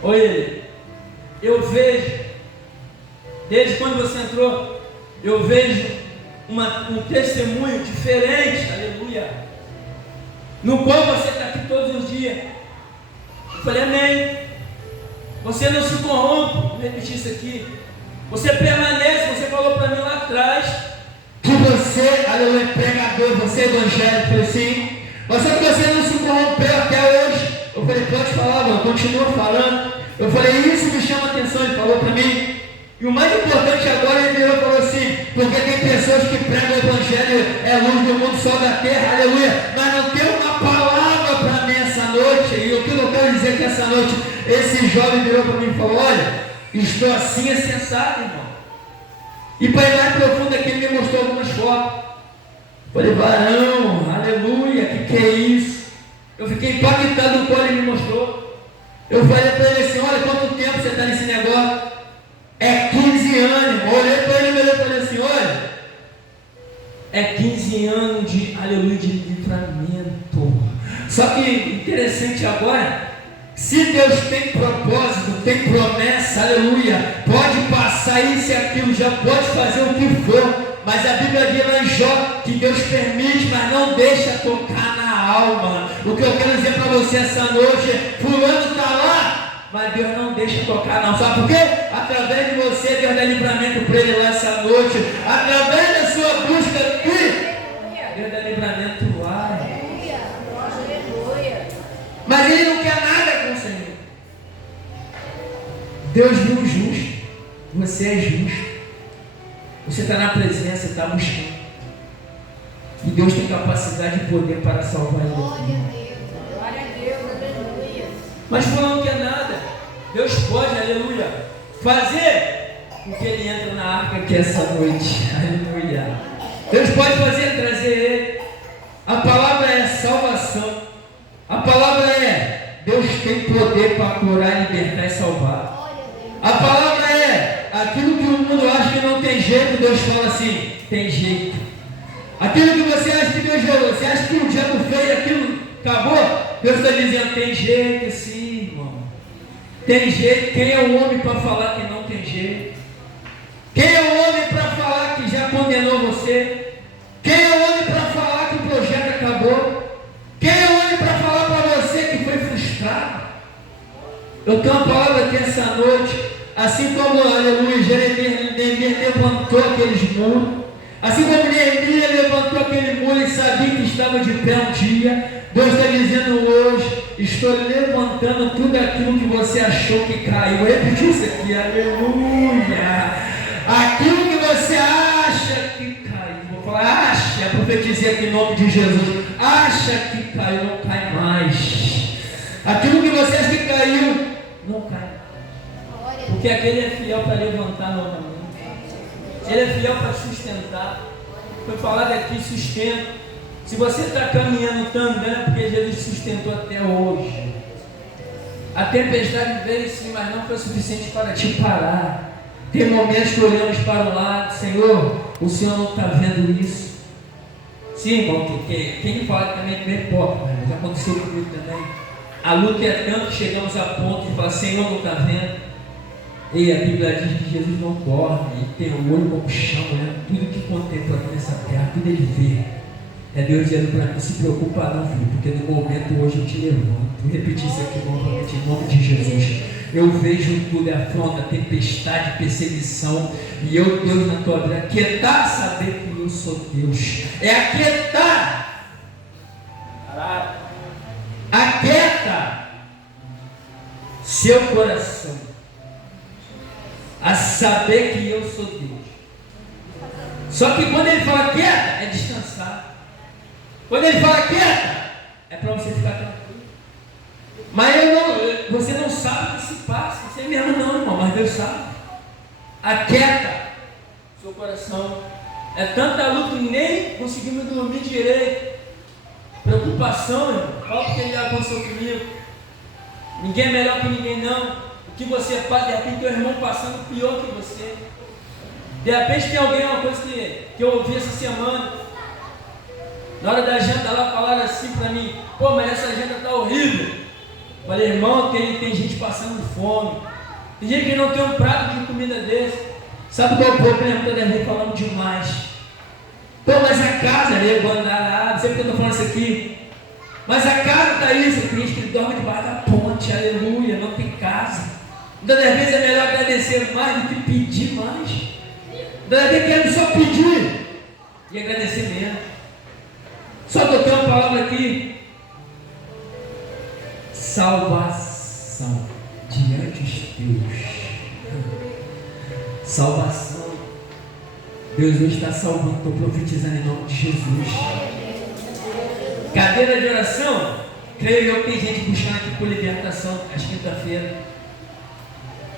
Oi, ele: eu vejo, desde quando você entrou, eu vejo um testemunho diferente, aleluia, no qual você está aqui todos os dias. Eu falei: amém. Você não se corrompe, vou repetir isso aqui. Você permanece, você falou para mim lá atrás que você, aleluia, é pregador, você é evangélico. Eu falei: sim. Mas só que você não se corrompeu até hoje. Eu falei: pode falar, mano, continua falando. Eu falei: isso me chama a atenção. Ele falou para mim. E o mais importante agora, ele virou e falou assim: porque tem pessoas que pregam o evangelho, é luz do mundo, sol da terra, aleluia, mas não tem uma palavra para mim essa noite. E o que eu quero dizer é que essa noite, esse jovem virou para mim e falou: olha, estou assim é sensato, irmão. E para ir mais profundo aqui, ele me mostrou algumas fotos. Falei: varão, aleluia, que é isso? Eu fiquei impactado no qual ele me mostrou. Eu falei para ele assim: olha, quanto tempo você está nesse negócio? É 15 anos, irmão. Olhei para ele e falei assim: olha, é 15 anos de, aleluia, de livramento. Só que interessante agora, se Deus tem propósito, tem promessa, aleluia, pode passar isso e aquilo, já pode fazer o que for, mas a Bíblia diz lá em Jó que Deus permite, mas não deixa tocar na alma. O que eu quero dizer para você essa noite é: fulano está lá, mas Deus não deixa tocar não. Sabe por quê? Através de você, Deus dá livramento para ele lá essa noite. Através da sua busca aqui, Deus dá livramento lá. Mas ele não quer nada com o Senhor. Deus viu o justo. Você é justo. Você está na presença, está buscando. E Deus tem capacidade e poder para salvar ele. Glória a Deus, aleluia. Mas não quer nada. Deus pode, aleluia, fazer com que ele entre na arca aqui essa noite. Aleluia. Deus pode fazer, trazer ele. A palavra é salvação. A palavra é: Deus tem poder para curar, libertar e salvar. A palavra é: aquilo que o mundo acha que não tem jeito, Deus fala assim: tem jeito. Aquilo que você acha que Deus gerou, você acha que o diabo fez aquilo, acabou? Deus está dizendo: tem jeito sim, irmão. Tem jeito. Quem é o homem para falar que não tem jeito? Quem é o homem para falar que já condenou você? Quem é o homem para falar que o projeto acabou? Quem é o homem para falar para você que foi frustrado? Eu tenho uma palavra aqui essa noite. Assim como, aleluia, Jeremias levantou aqueles muros, assim como Neemias levantou aquele muro e sabia que estava de pé um dia, Deus está dizendo hoje: estou levantando tudo aquilo que você achou que caiu. Eu repeti isso aqui, aleluia. Aquilo que você acha que caiu, vou falar, acha, profetizei aqui em nome de Jesus, acha que caiu, não cai mais. Aquilo que você acha que caiu, não cai. Porque aquele é fiel para levantar novamente. Ele é fiel para sustentar. Foi falado aqui, sustento. Se você está caminhando, está andando, é porque Jesus sustentou até hoje. A tempestade veio sim, mas não foi suficiente para te parar. Tem momentos que olhamos para o lado: Senhor, o Senhor não está vendo isso. Sim, irmão, quem fala também não importa, mas já aconteceu comigo também. A luta é tanto que chegamos a ponto de falar: Senhor, não está vendo. E a Bíblia diz que Jesus não dorme, e tem o olho como chão, olhando tudo que contempla aqui nessa terra, tudo ele vê. É Deus dizendo para mim, não se preocupa não, filho, porque no momento hoje eu te levanto. Vou repetir isso aqui novamente em nome de Jesus. Eu vejo tudo, é afronta, tempestade, perseguição, e eu, Deus, na tua vida, aquietar, saber que eu sou Deus. É aquietar. Aquieta seu coração a saber que eu sou Deus. Só que quando ele fala quieta, é descansar. Quando ele fala quieta, é para você ficar tranquilo. Mas você não sabe o que se passa. Você mesmo não, irmão, mas Deus sabe. Aquieta seu coração. É tanta luta que nem conseguimos dormir direito. Preocupação, irmão. Olha o que ele já aconteceu comigo. Ninguém é melhor que ninguém, não. O que você faz, de repente teu irmão passando pior que você. De repente tem alguém, uma coisa que eu ouvi essa semana. Na hora da janta lá falaram assim para mim: pô, mas essa janta tá horrível. Falei, irmão, tem gente passando fome. Tem gente que não tem um prato de comida desse. Sabe qual é o problema? Toda vez falando demais. Pô, mas a casa, não sei porque eu estou falando isso aqui. Mas a casa está isso, Cristo, ele dorme debaixo da ponte, aleluia, não tem casa. Todas as vezes é melhor agradecer mais do que pedir mais. Todas as vezes queremos só pedir e agradecer menos. Só que eu tenho uma palavra aqui: salvação diante dos teus. Salvação. Deus hoje está salvando, estou profetizando em nome de Jesus. Cadeira de oração, creio eu que tem gente buscando aqui por libertação, às quinta-feira.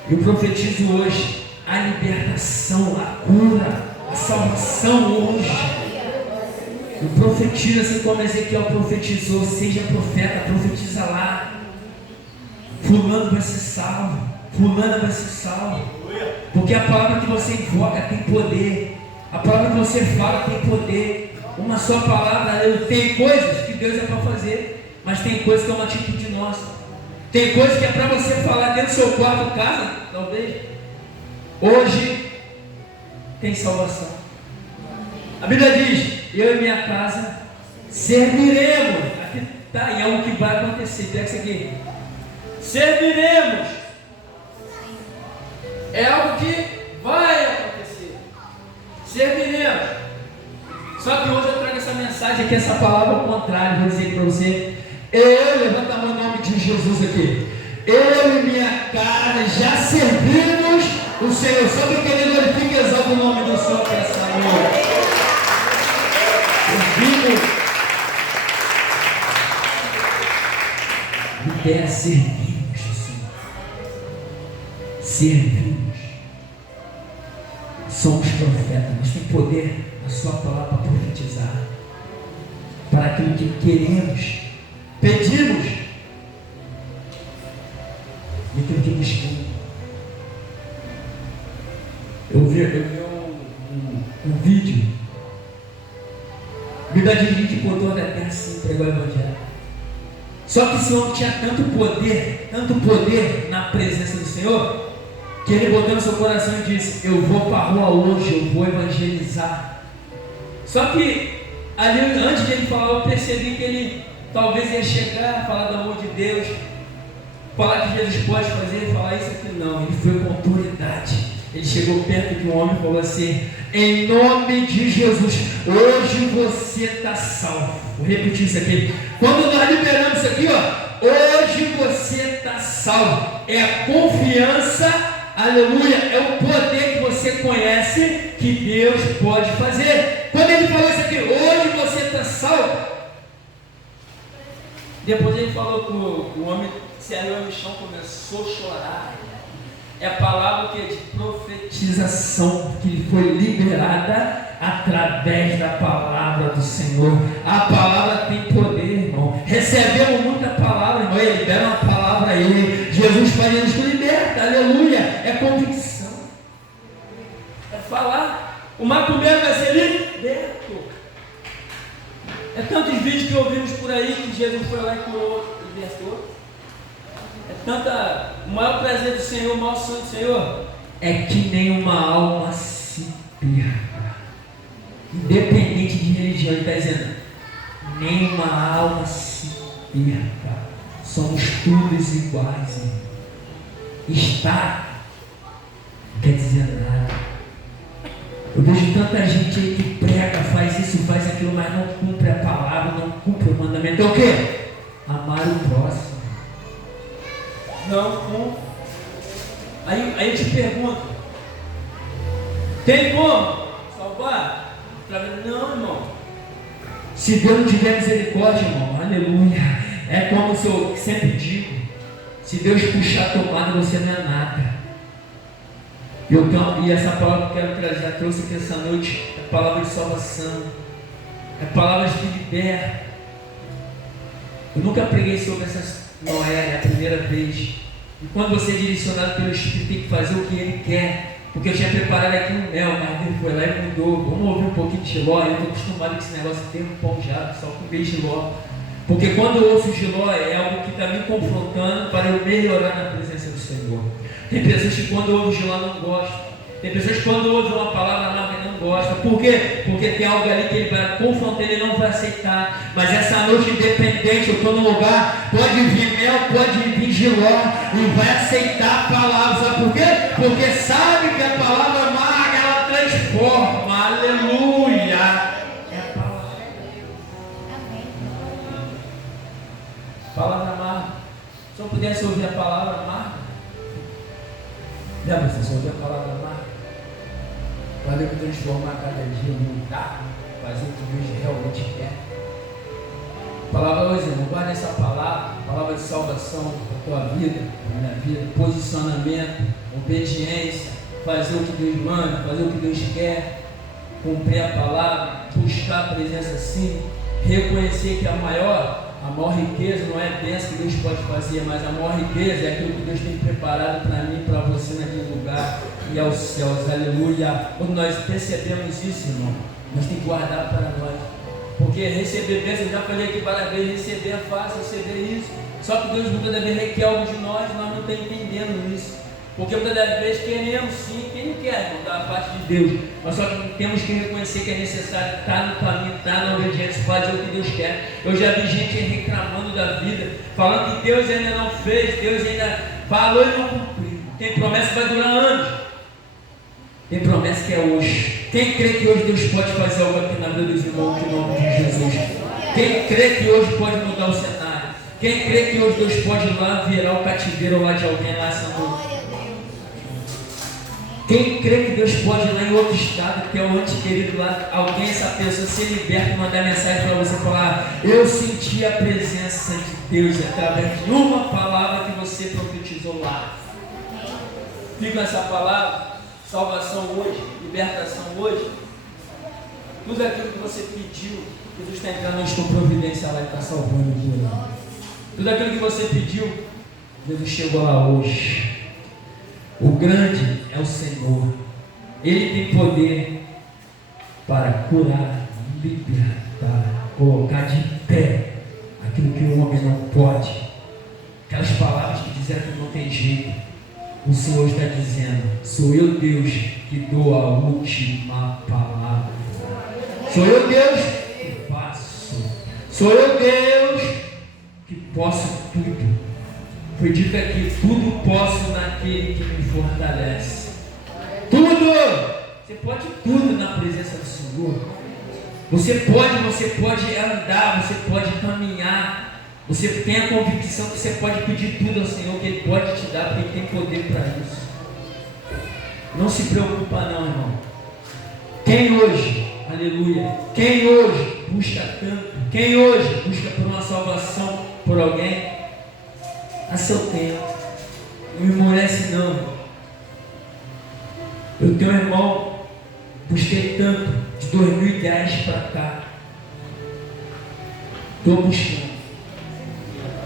Eu profetizo hoje a libertação, a cura, a salvação hoje. Eu profetizo assim como Ezequiel profetizou: seja profeta, profetiza lá. Fulano vai ser salvo, fulana vai ser salvo. Porque a palavra que você invoca tem poder. A palavra que você fala tem poder. Uma só palavra. Tem coisas que Deus é para fazer, mas tem coisas que é uma atitude nossa. Tem coisas que é para você falar dentro do seu quarto, casa, talvez. Hoje tem salvação. A Bíblia diz: eu e minha casa serviremos. Aqui está, e é algo que vai acontecer. Pega isso aqui. Serviremos. É algo que vai acontecer. Serviremos. Só que hoje eu trago essa mensagem aqui, essa palavra ao contrário. Vou dizer para você: levanta a mão em nome de Jesus aqui. Eu e minha casa já servimos o Senhor. Só que querendo glorifique e exalta o nome do Senhor para essa noite. Servimos. Até servimos o Senhor. Servimos. Somos profetas, mas tem poder na sua palavra para profetizar. Para aquilo que queremos, pedimos e aquilo que buscamos. Eu vi um vídeo. A Bíblia diz que botou na terra assim, pregou o Evangelho. Só que esse homem tinha tanto poder na presença do Senhor, que ele botou no seu coração e disse: eu vou para a rua hoje, eu vou evangelizar. Só que ali, antes de ele falar, eu percebi que ele talvez ia chegar, falar do amor de Deus, falar que Jesus pode fazer, falar isso aqui. Não, ele foi com autoridade. Ele chegou perto de um homem e falou assim: em nome de Jesus, hoje você está salvo. Vou repetir isso aqui. Quando nós liberamos isso aqui, hoje você está salvo. É a confiança, aleluia, é o poder que você conhece que Deus pode fazer. Quando ele falou isso aqui: hoje você está salvo. Depois ele falou que o homem se arreu no chão, começou a chorar. É a palavra que é de profetização, que foi liberada através da palavra do Senhor. A palavra tem poder, irmão. Recebemos muita palavra, irmão. Ele libera uma palavra aí. Jesus faz nos liberta, aleluia. É convicção. É falar. O macumbeiro vai ser liberto. É tantos vídeos que ouvimos por aí que Jesus foi lá e curou, libertou. É tanta, o maior prazer do Senhor, o maior sonho do Senhor é que nenhuma alma se perca, independente de religião. Ele está dizendo: nenhuma alma se perca. Somos todos iguais, irmão. Estar não quer dizer nada. Eu vejo tanta gente aí que prega, faz isso, faz aquilo, mas não cumpre a palavra, não cumpre o mandamento. É o quê? Amar o próximo. Não. Aí eu te pergunto: tem como salvar? Não, irmão. Se Deus não tiver misericórdia, irmão, aleluia. É como eu sempre digo: se Deus puxar a tomada, você não é nada. E essa palavra que eu quero trazer, eu trouxe aqui essa noite, é palavra de salvação, é palavra que liberta. Eu nunca preguei sobre essa Noé, é a primeira vez. E quando você é direcionado pelo Espírito, tem que fazer o que Ele quer. Porque eu tinha preparado aqui um mel, mas Ele foi lá e mudou. Vamos ouvir um pouquinho de Giló. Eu estou acostumado com esse negócio de ter um pão já, só com beijo de Giló. Porque quando eu ouço Giló, é algo que está me confrontando para eu melhorar na presença do Senhor. Tem pessoas que quando ouvem Giló não gostam. Tem pessoas que quando ouvem uma palavra amarga não gostam. Por quê? Porque tem algo ali que ele vai confrontar, ele não vai aceitar. Mas essa noite, independente, eu estou no lugar, pode vir mel, pode vir Giló, e vai aceitar a palavra. Sabe por quê? Porque sabe que a palavra amarga, ela transforma. Aleluia! É a palavra. Palavra amarga. Se eu pudesse ouvir a palavra amarga, lembra, se eu ouvir a palavra amarga, vai me transformar cada dia, mudar, fazer o que Deus realmente quer. Palavra hoje, irmão, guarda essa palavra de salvação para a tua vida, para a minha vida, posicionamento, obediência, fazer o que Deus manda, fazer o que Deus quer, cumprir a palavra, buscar a presença sim, reconhecer que a maior riqueza não é a bênção que Deus pode fazer, mas a maior riqueza é aquilo que Deus tem preparado para mim e para você naquele lugar, e aos céus, aleluia. Quando nós percebemos isso, irmão, nós temos que guardar para nós, porque receber bênção, eu já falei aqui várias vezes, receber é fácil, receber isso, só que Deus muitas das vezes requer algo de nós não estamos entendendo isso, porque muitas das vezes queremos sim, quem não quer, irmão, da parte de Deus, mas só que temos que reconhecer que é necessário estar no caminho, estar na obediência, fazer o que Deus quer. Eu já vi gente reclamando da vida, falando que Deus ainda não fez, Deus ainda falou e não cumpriu. Tem promessa que vai durar anos, tem promessa que é hoje. Quem crê que hoje Deus pode fazer algo aqui na vida dos irmãos, em nome de Jesus? Quem crê que hoje pode mudar o cenário? Quem crê que hoje Deus pode ir lá virar o cativeiro lá de alguém lá essa noite? Quem crê que Deus pode ir lá em outro estado, que é o antequerido lá, alguém, essa pessoa se liberta e mandar mensagem para você falar: eu senti a presença de Deus através de uma palavra que você profetizou lá. Fica essa palavra, salvação hoje, libertação hoje. Tudo aquilo que você pediu, Jesus está entrando hoje com providência lá e está salvando tudo. Tudo aquilo que você pediu, Jesus chegou lá hoje. O grande é o Senhor. Ele tem poder para curar, libertar, colocar de pé aquilo que o homem não pode. Aquelas palavras que disseram que não tem jeito. O Senhor está dizendo: sou eu Deus que dou a última palavra. Sou eu Deus que faço. Sou eu Deus que posso tudo. Foi dito aqui: tudo posso naquele que me fortalece. Tudo! Você pode tudo na presença do Senhor. Você pode andar, você pode caminhar. Você tem a convicção que você pode pedir tudo ao Senhor, que Ele pode te dar, porque Ele tem poder para isso. Não se preocupa não, irmão. Quem hoje, aleluia, quem hoje busca tanto, quem hoje busca por uma salvação por alguém, a seu tempo, não me moleste não. Eu tenho um irmão, busquei tanto, de 2010 para cá, estou buscando.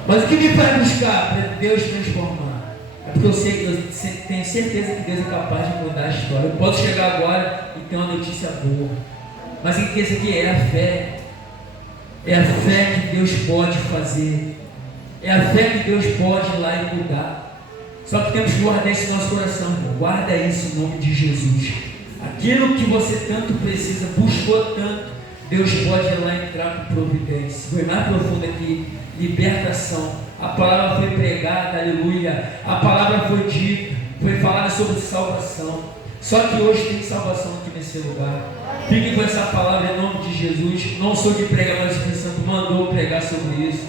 Mas o que me faz buscar? Para Deus transformar. É porque eu sei que Deus, tenho certeza que Deus é capaz de mudar a história. Eu posso chegar agora e ter uma notícia boa, mas o que isso aqui é a fé. É a fé que Deus pode fazer. É a fé que Deus pode ir lá e mudar. Só que temos que guardar isso no nosso coração, irmão. Guarda isso em nome de Jesus. Aquilo que você tanto precisa, buscou tanto, Deus pode ir lá entrar com providência. Foi mais profundo aqui, libertação. A palavra foi pregada, aleluia. A palavra foi dita, foi falada sobre salvação. Só que hoje tem salvação aqui nesse lugar. Fique com essa palavra em nome de Jesus. Não sou de pregar, mas o Espírito Santo mandou pregar sobre isso.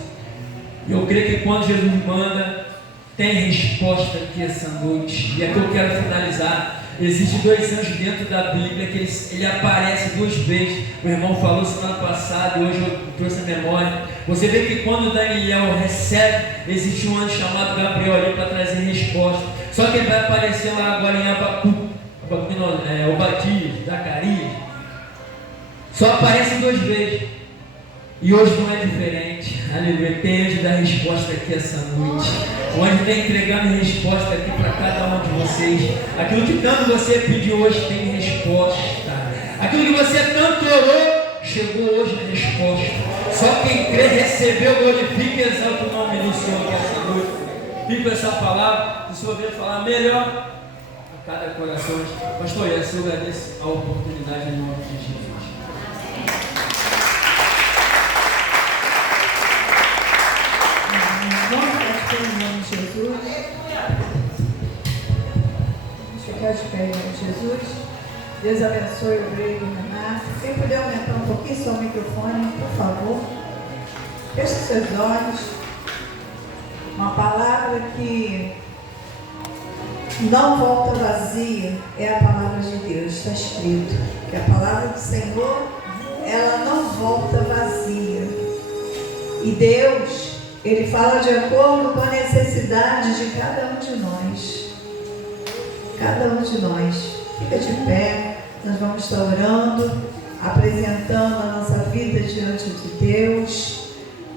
E eu creio que quando Jesus manda, tem resposta aqui essa noite. E é que eu quero finalizar. Existem 2 anjos dentro da Bíblia que ele aparece 2 vezes. O irmão falou semana passada e hoje eu trouxe a memória. Você vê que quando Daniel recebe, existe um anjo chamado Gabriel ali para trazer resposta. Só que ele vai aparecer lá agora em Obadias, Zacarias. Só aparece 2 vezes. E hoje não é diferente. Aleluia. Tem anjo da resposta aqui essa noite. O anjo está entregando resposta aqui para cada um de vocês. Aquilo que tanto você pediu hoje tem resposta. Aquilo que você tanto orou, chegou hoje a resposta. Só quem crê, recebeu, glorifica e exalta o nome do Senhor aqui essa noite. Fica essa palavra, que o Senhor veio falar melhor a cada coração. Pastor, eu agradeço a oportunidade em nome de Jesus. Vamos ficar de pé em nome de Jesus. Vamos ficar de pé em nome de Jesus. Deus abençoe o Grego Renato. Quem puder aumentar um pouquinho seu microfone, por favor. Feche seus olhos. Uma palavra que não volta vazia é a palavra de Deus. Está escrito que a palavra do Senhor, ela não volta vazia. E Deus, Ele fala de acordo com a necessidade de cada um de nós. Cada um de nós. Fica de pé. Nós vamos estar orando, apresentando a nossa vida diante de Deus,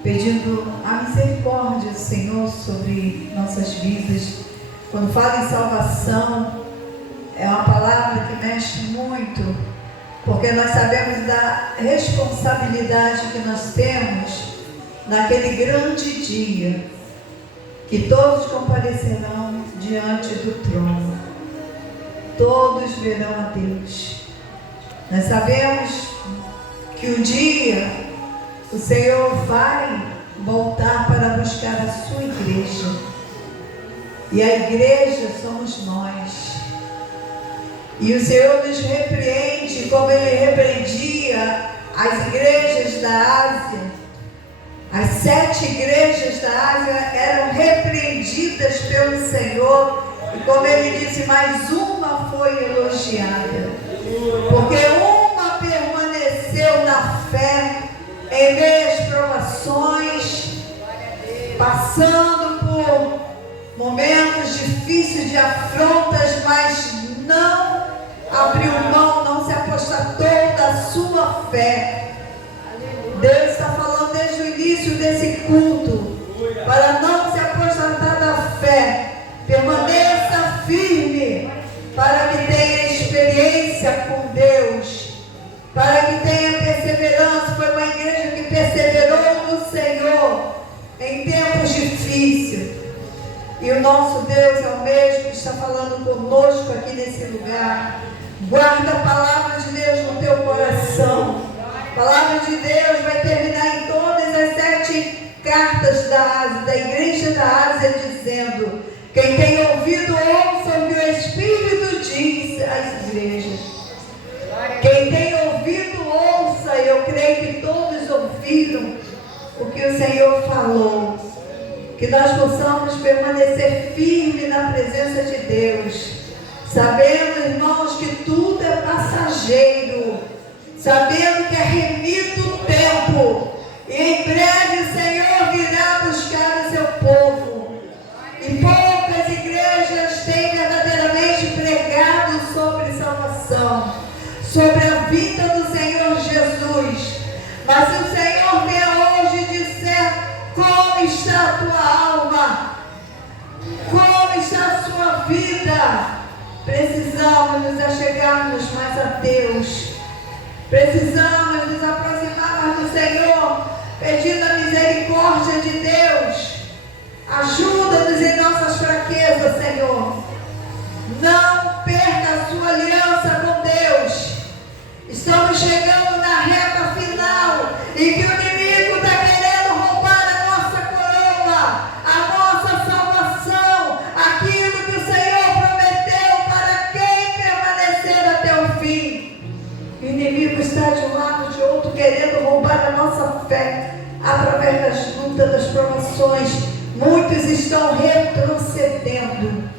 pedindo a misericórdia do Senhor sobre nossas vidas. Quando fala em salvação, é uma palavra que mexe muito, porque nós sabemos da responsabilidade que nós temos naquele grande dia, que todos comparecerão diante do trono, todos verão a Deus. Nós sabemos que um dia o Senhor vai voltar para buscar a sua igreja, e a igreja somos nós. E o Senhor nos repreende como Ele repreendia as igrejas da Ásia. As 7 igrejas da Ásia eram repreendidas pelo Senhor, e como Ele disse, mais uma foi elogiada, porque uma permaneceu na fé em meio às provações, passando por momentos difíceis de afrontas, mas não abriu mão, não se apostatou da sua fé. Deus está falando desde o início desse culto, para não se apostatar da fé, permaneça firme, para que tenha experiência com Deus, para que tenha perseverança. Foi uma igreja que perseverou no Senhor em tempos difíceis, e o nosso Deus é o mesmo que está falando conosco aqui nesse lugar. Guarda a palavra de Deus no teu coração. A palavra de Deus vai terminar em todas as 7 cartas da Ásia, da igreja da Ásia, dizendo: quem tem ouvido, ouça o que o Espírito diz às igrejas. Quem tem ouvido, ouça. Eu creio que todos ouviram o que o Senhor falou. Que nós possamos permanecer firmes na presença de Deus, sabendo, irmãos, que tudo é passageiro, sabendo que é remido o tempo, e em breve o Senhor virá buscar o seu povo. E poucas igrejas têm verdadeiramente pregado sobre salvação, sobre a vida do Senhor Jesus. Mas se o Senhor vier hoje e disser: como está a tua alma? Como está a sua vida? Precisamos nos achegarmos mais a Deus. Precisamos nos aproximarmos do Senhor, pedindo a misericórdia de Deus. Ajuda-nos em nossas fraquezas, Senhor. Não perca a sua aliança com Deus. Estamos chegando na reta final fé através das lutas, das provações. Muitos estão retrocedendo.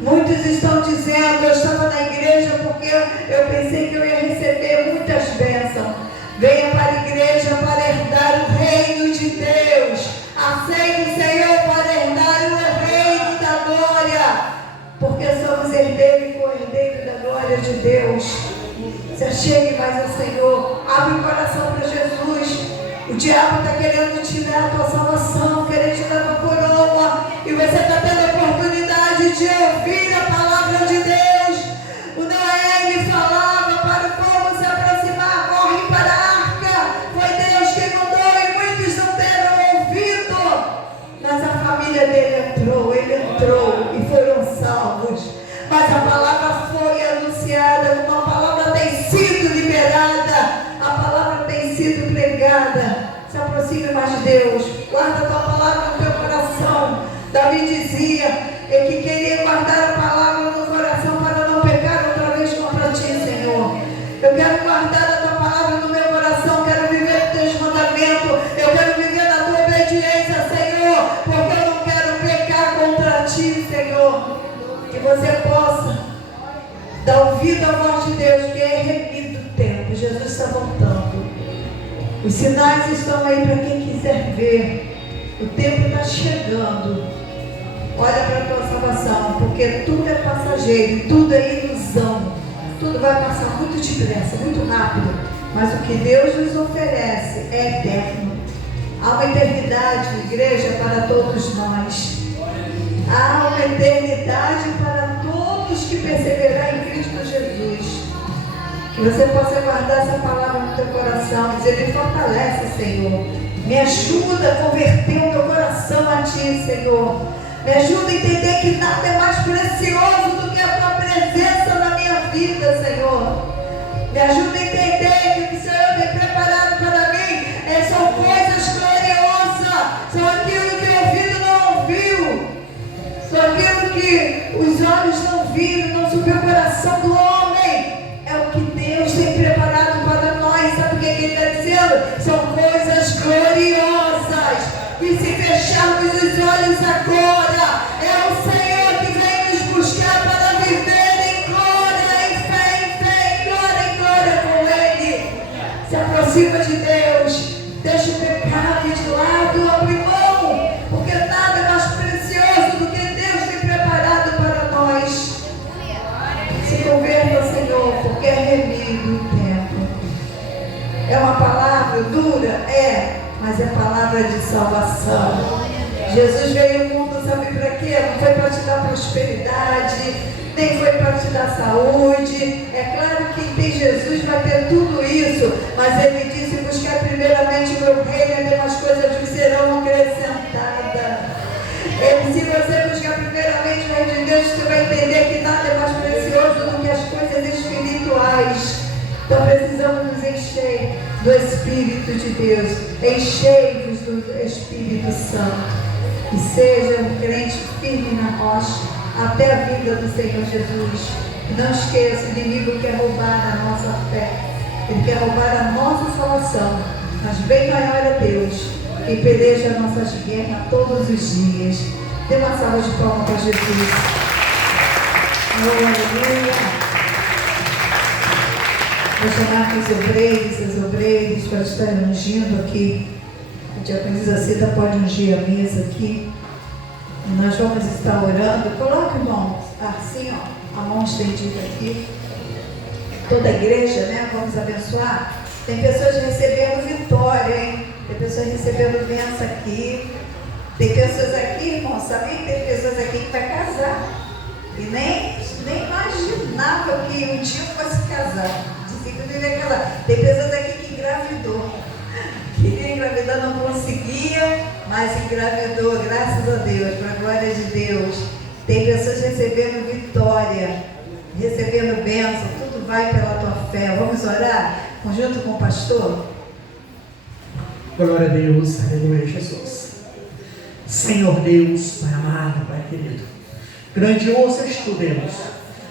Muitos estão dizendo: eu estava na igreja porque eu pensei que eu ia receber muitas bênçãos. Venha para a igreja para herdar o reino de Deus. Aceite o Senhor para herdar o reino da glória, porque somos herdeiro e co-herdeiro da glória de Deus. Se achegue mais ao Senhor, abre o coração para Jesus. O diabo está querendo tirar a tua salvação, querendo tirar a tua coroa, e você está tendo a oportunidade de ouvir a palavra de Deus. O Noé lhe falava para o povo se aproximar: corre para a arca. Foi Deus quem mandou e muitos não deram ouvido. Mas a família dele entrou, ele entrou e foram salvos. Mas a palavra foi anunciada, uma palavra tem sido liberada, a palavra tem sido pregada. Se aproxime mais de Deus, guarda a tua palavra no teu coração. Davi dizia que queria guardar a palavra no coração para não pecar outra vez contra ti, Senhor. Eu quero guardar a tua palavra no meu coração, quero viver os teus mandamentos, eu quero viver na tua obediência, Senhor, porque eu não quero pecar contra ti, Senhor. Que você possa dar ouvido à voz de Deus, que é remido o tempo. Jesus está voltando. Os sinais estão aí para quem quiser ver. O tempo está chegando. Olha para a tua salvação, porque tudo é passageiro, tudo é ilusão. Tudo vai passar muito depressa, muito rápido. Mas o que Deus nos oferece é eterno. Há uma eternidade, igreja, para todos nós. Há uma eternidade para todos que perseverarem em Cristo Jesus. Que você possa guardar essa palavra no teu coração, dizer: me fortalece, Senhor. Me ajuda a converter o meu coração a ti, Senhor. Me ajuda a entender que nada é mais precioso do que a tua presença na minha vida, Senhor. Me ajuda a entender que o que o Senhor tem preparado para mim são coisas gloriosas, são aquilo que o ouvido não ouviu, são aquilo que os olhos não viram, não subiu o coração do homem. É o que Deus tem preparado para nós. Sabe o que ele está dizendo? São coisas gloriosas. E se fecharmos os olhos agora, é o Senhor que vem nos buscar para viver em glória, em fé, em glória, em glória com Ele. Se aproxima de Deus, deixa o pecado de lado, abre mão, porque nada é mais precioso do que Deus tem preparado para nós. Se converta, Senhor, porque é remido o tempo. É uma palavra dura? É, mas é palavra de salvação. Jesus veio ao mundo, sabe para quê? Não foi para te dar prosperidade, nem foi para te dar saúde. É claro que quem tem Jesus vai ter tudo isso, mas ele disse: buscar primeiramente o meu reino e as demais coisas vos serão acrescentadas. Se você buscar primeiramente o reino de Deus, você vai entender que nada é mais precioso do que as coisas espirituais. Então precisamos nos encher do Espírito de Deus. Enchei-vos do Espírito Santo. E seja um crente firme na rocha até a vinda do Senhor Jesus. E não esqueça, o inimigo quer roubar a nossa fé. Ele quer roubar a nossa salvação. Mas bem maior é Deus, que peleja nossas guerras todos os dias. Dê uma salva de palmas para Jesus. Aleluia. Vou chamar aqui os obreiros, as obreiras, para estarem ungindo aqui. A diaconisa Cida pode ungir a mesa aqui. E nós vamos estar orando. Coloque, irmão, assim, ó, a mão estendida aqui. Toda a igreja, né? Vamos abençoar. Tem pessoas recebendo vitória, hein? Tem pessoas recebendo bênção aqui. Tem pessoas aqui, irmão, sabia que tem pessoas aqui que vai casar. E nem imaginava que um dia fosse casar. Disse que não iria casar. Tem pessoas aqui que engravidou. Queria engravidar, não conseguia, mas engravidou, graças a Deus, para a glória de Deus. Tem pessoas recebendo vitória, recebendo bênção, tudo vai pela tua fé. Vamos orar junto com o pastor? Glória a Deus, aleluia, Jesus. Senhor Deus, Pai amado, Pai querido, grandioso és tu, Deus.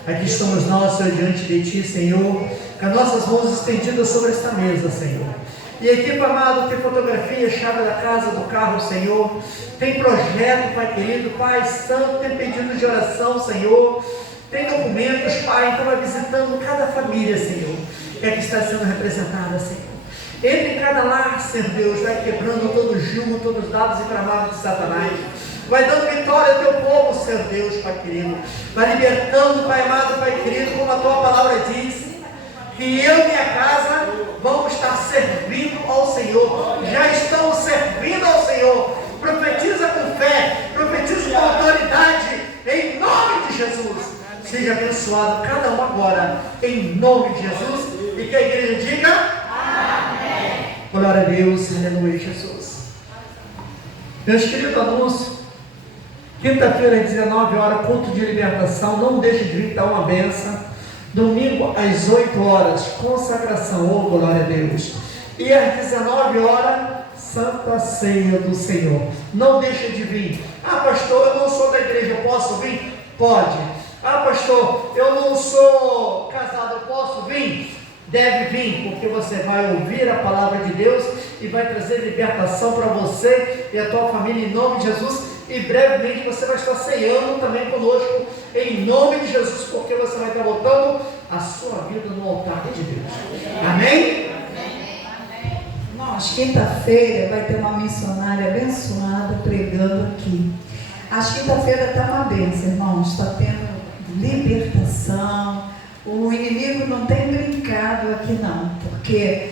Aqui estamos nós, Senhor, diante de ti, Senhor, com as nossas mãos estendidas sobre esta mesa, Senhor. E a equipe, amado, tem fotografia, chave da casa, do carro, Senhor. Tem projeto, Pai querido, Pai Santo, tem pedido de oração, Senhor. Tem documentos, Pai, então vai visitando cada família, Senhor, que aqui está sendo representada, Senhor. Entre em cada lar, Senhor Deus, vai quebrando todo jugo, todos os dados e tramados de Satanás. Vai dando vitória ao teu povo, Senhor Deus, Pai querido. Vai libertando, Pai amado, Pai querido, como a tua palavra diz, que eu e minha casa vamos estar servindo ao Senhor. Já estamos servindo ao Senhor. Profetiza com fé, profetiza com autoridade, em nome de Jesus. Seja abençoado cada um agora, em nome de Jesus. E que a igreja diga amém. Glória a Deus, aleluia, Jesus. Meus queridos alunos, quinta-feira às 19 horas, culto de libertação. Não deixe de vir, está uma benção. Domingo às 8 horas, consagração, oh glória a Deus. E às 19 horas, Santa Ceia do Senhor. Não deixe de vir. Ah, pastor, eu não sou da igreja, eu posso vir? Pode. Ah, pastor, eu não sou casado, eu posso vir? Deve vir, porque você vai ouvir a palavra de Deus e vai trazer libertação para você e a tua família, em nome de Jesus. E brevemente você vai estar ceando também conosco, em nome de Jesus, porque você vai estar botando a sua vida no altar de Deus. Amém? Irmãos, quinta-feira vai ter uma missionária abençoada pregando aqui. Às quinta-feira está uma bênção, irmãos, está tendo libertação. O inimigo não tem brincado aqui não, porque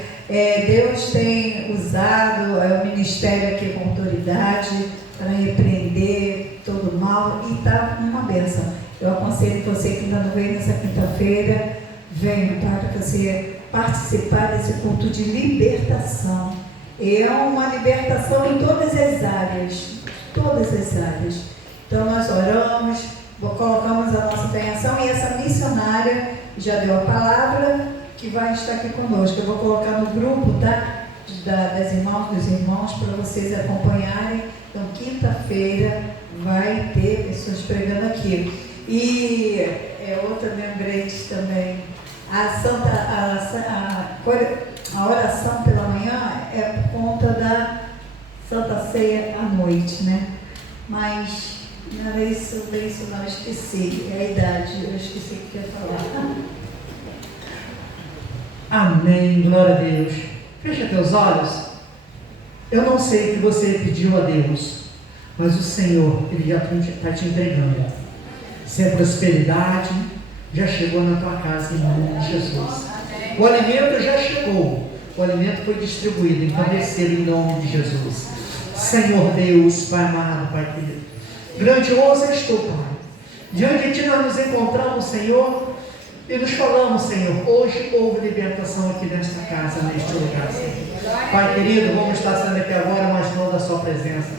Deus tem usado o ministério aqui com autoridade para repreender todo o mal e está uma bênção. Eu aconselho você que ainda não veio nessa quinta-feira, venha para você participar desse culto de libertação. É uma libertação em todas as áreas, todas as áreas. Então nós oramos, colocamos a nossa bênção e essa missionária já deu a palavra que vai estar aqui conosco. Eu vou colocar no grupo, tá? Das irmãs, dos irmãos, para vocês acompanharem. Então, quinta-feira vai ter pessoas pregando aqui. E outra lembrete também. A oração pela manhã é por conta da Santa Ceia à noite, né? Mas não era isso não, esqueci. É a idade, eu esqueci o que ia falar. Amém, glória a Deus. Fecha teus olhos. Eu não sei o que você pediu a Deus, mas o Senhor, Ele já está te entregando. Se é prosperidade, já chegou na tua casa em nome de Jesus. O alimento já chegou, o alimento foi distribuído, então receba em nome de Jesus. Senhor Deus, Pai amado, Pai querido, grandioso és tu, Pai. Diante de ti nós nos encontramos, Senhor, e nos falamos, Senhor, hoje houve libertação aqui nesta casa, neste lugar, Senhor. Pai querido, vamos estar sendo aqui agora, mas não da sua presença.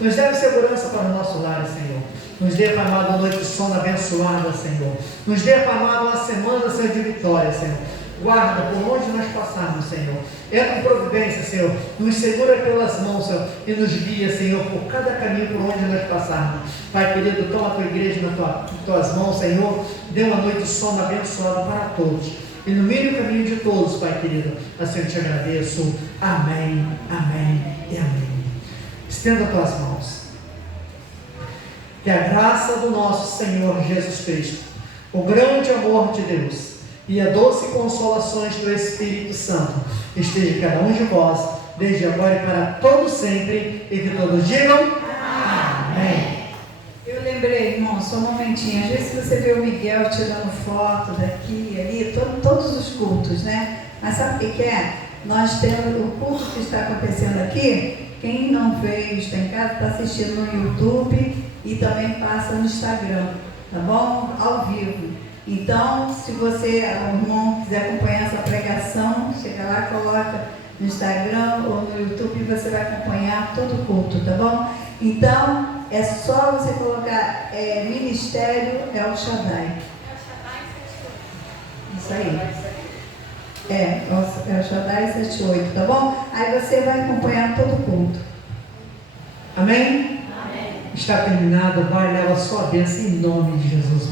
Nos dê segurança para o nosso lar, Senhor. Nos dê, Pai amado, uma noite de sono abençoada, Senhor. Nos dê, Pai amado, uma semana, Senhor, de vitória, Senhor. Guarda por onde nós passarmos, Senhor. Entra em providência, Senhor. Nos segura pelas mãos, Senhor, e nos guia, Senhor, por cada caminho por onde nós passarmos. Pai querido, toma a tua igreja nas tuas mãos, Senhor. Dê uma noite de sono abençoada para todos. Ilumine o caminho de todos, Pai querido. Assim eu te agradeço. Amém, amém e amém. Estenda as tuas mãos. Que a graça do nosso Senhor Jesus Cristo, o grande amor de Deus e a doce consolações do Espírito Santo esteja em cada um de vós, desde agora e para todo sempre, e que todos digam amém. Eu lembrei, irmão, só um momentinho. Às vezes você vê o Miguel tirando foto daqui e ali, todos os cultos, né? Mas sabe o que é? Nós temos o culto que está acontecendo aqui. Quem não veio, está em casa, está assistindo no YouTube e também passa no Instagram, tá bom? Ao vivo. Então, se você, irmão, quiser acompanhar essa pregação, chega lá, coloca no Instagram ou no YouTube e você vai acompanhar todo o culto, tá bom? Então, é só você colocar Ministério El Shaddai. Isso aí. El Shaddai 78, tá bom? Aí você vai acompanhar todo o culto. Amém? Amém. Está terminado, vai, leva a sua bênção em nome de Jesus.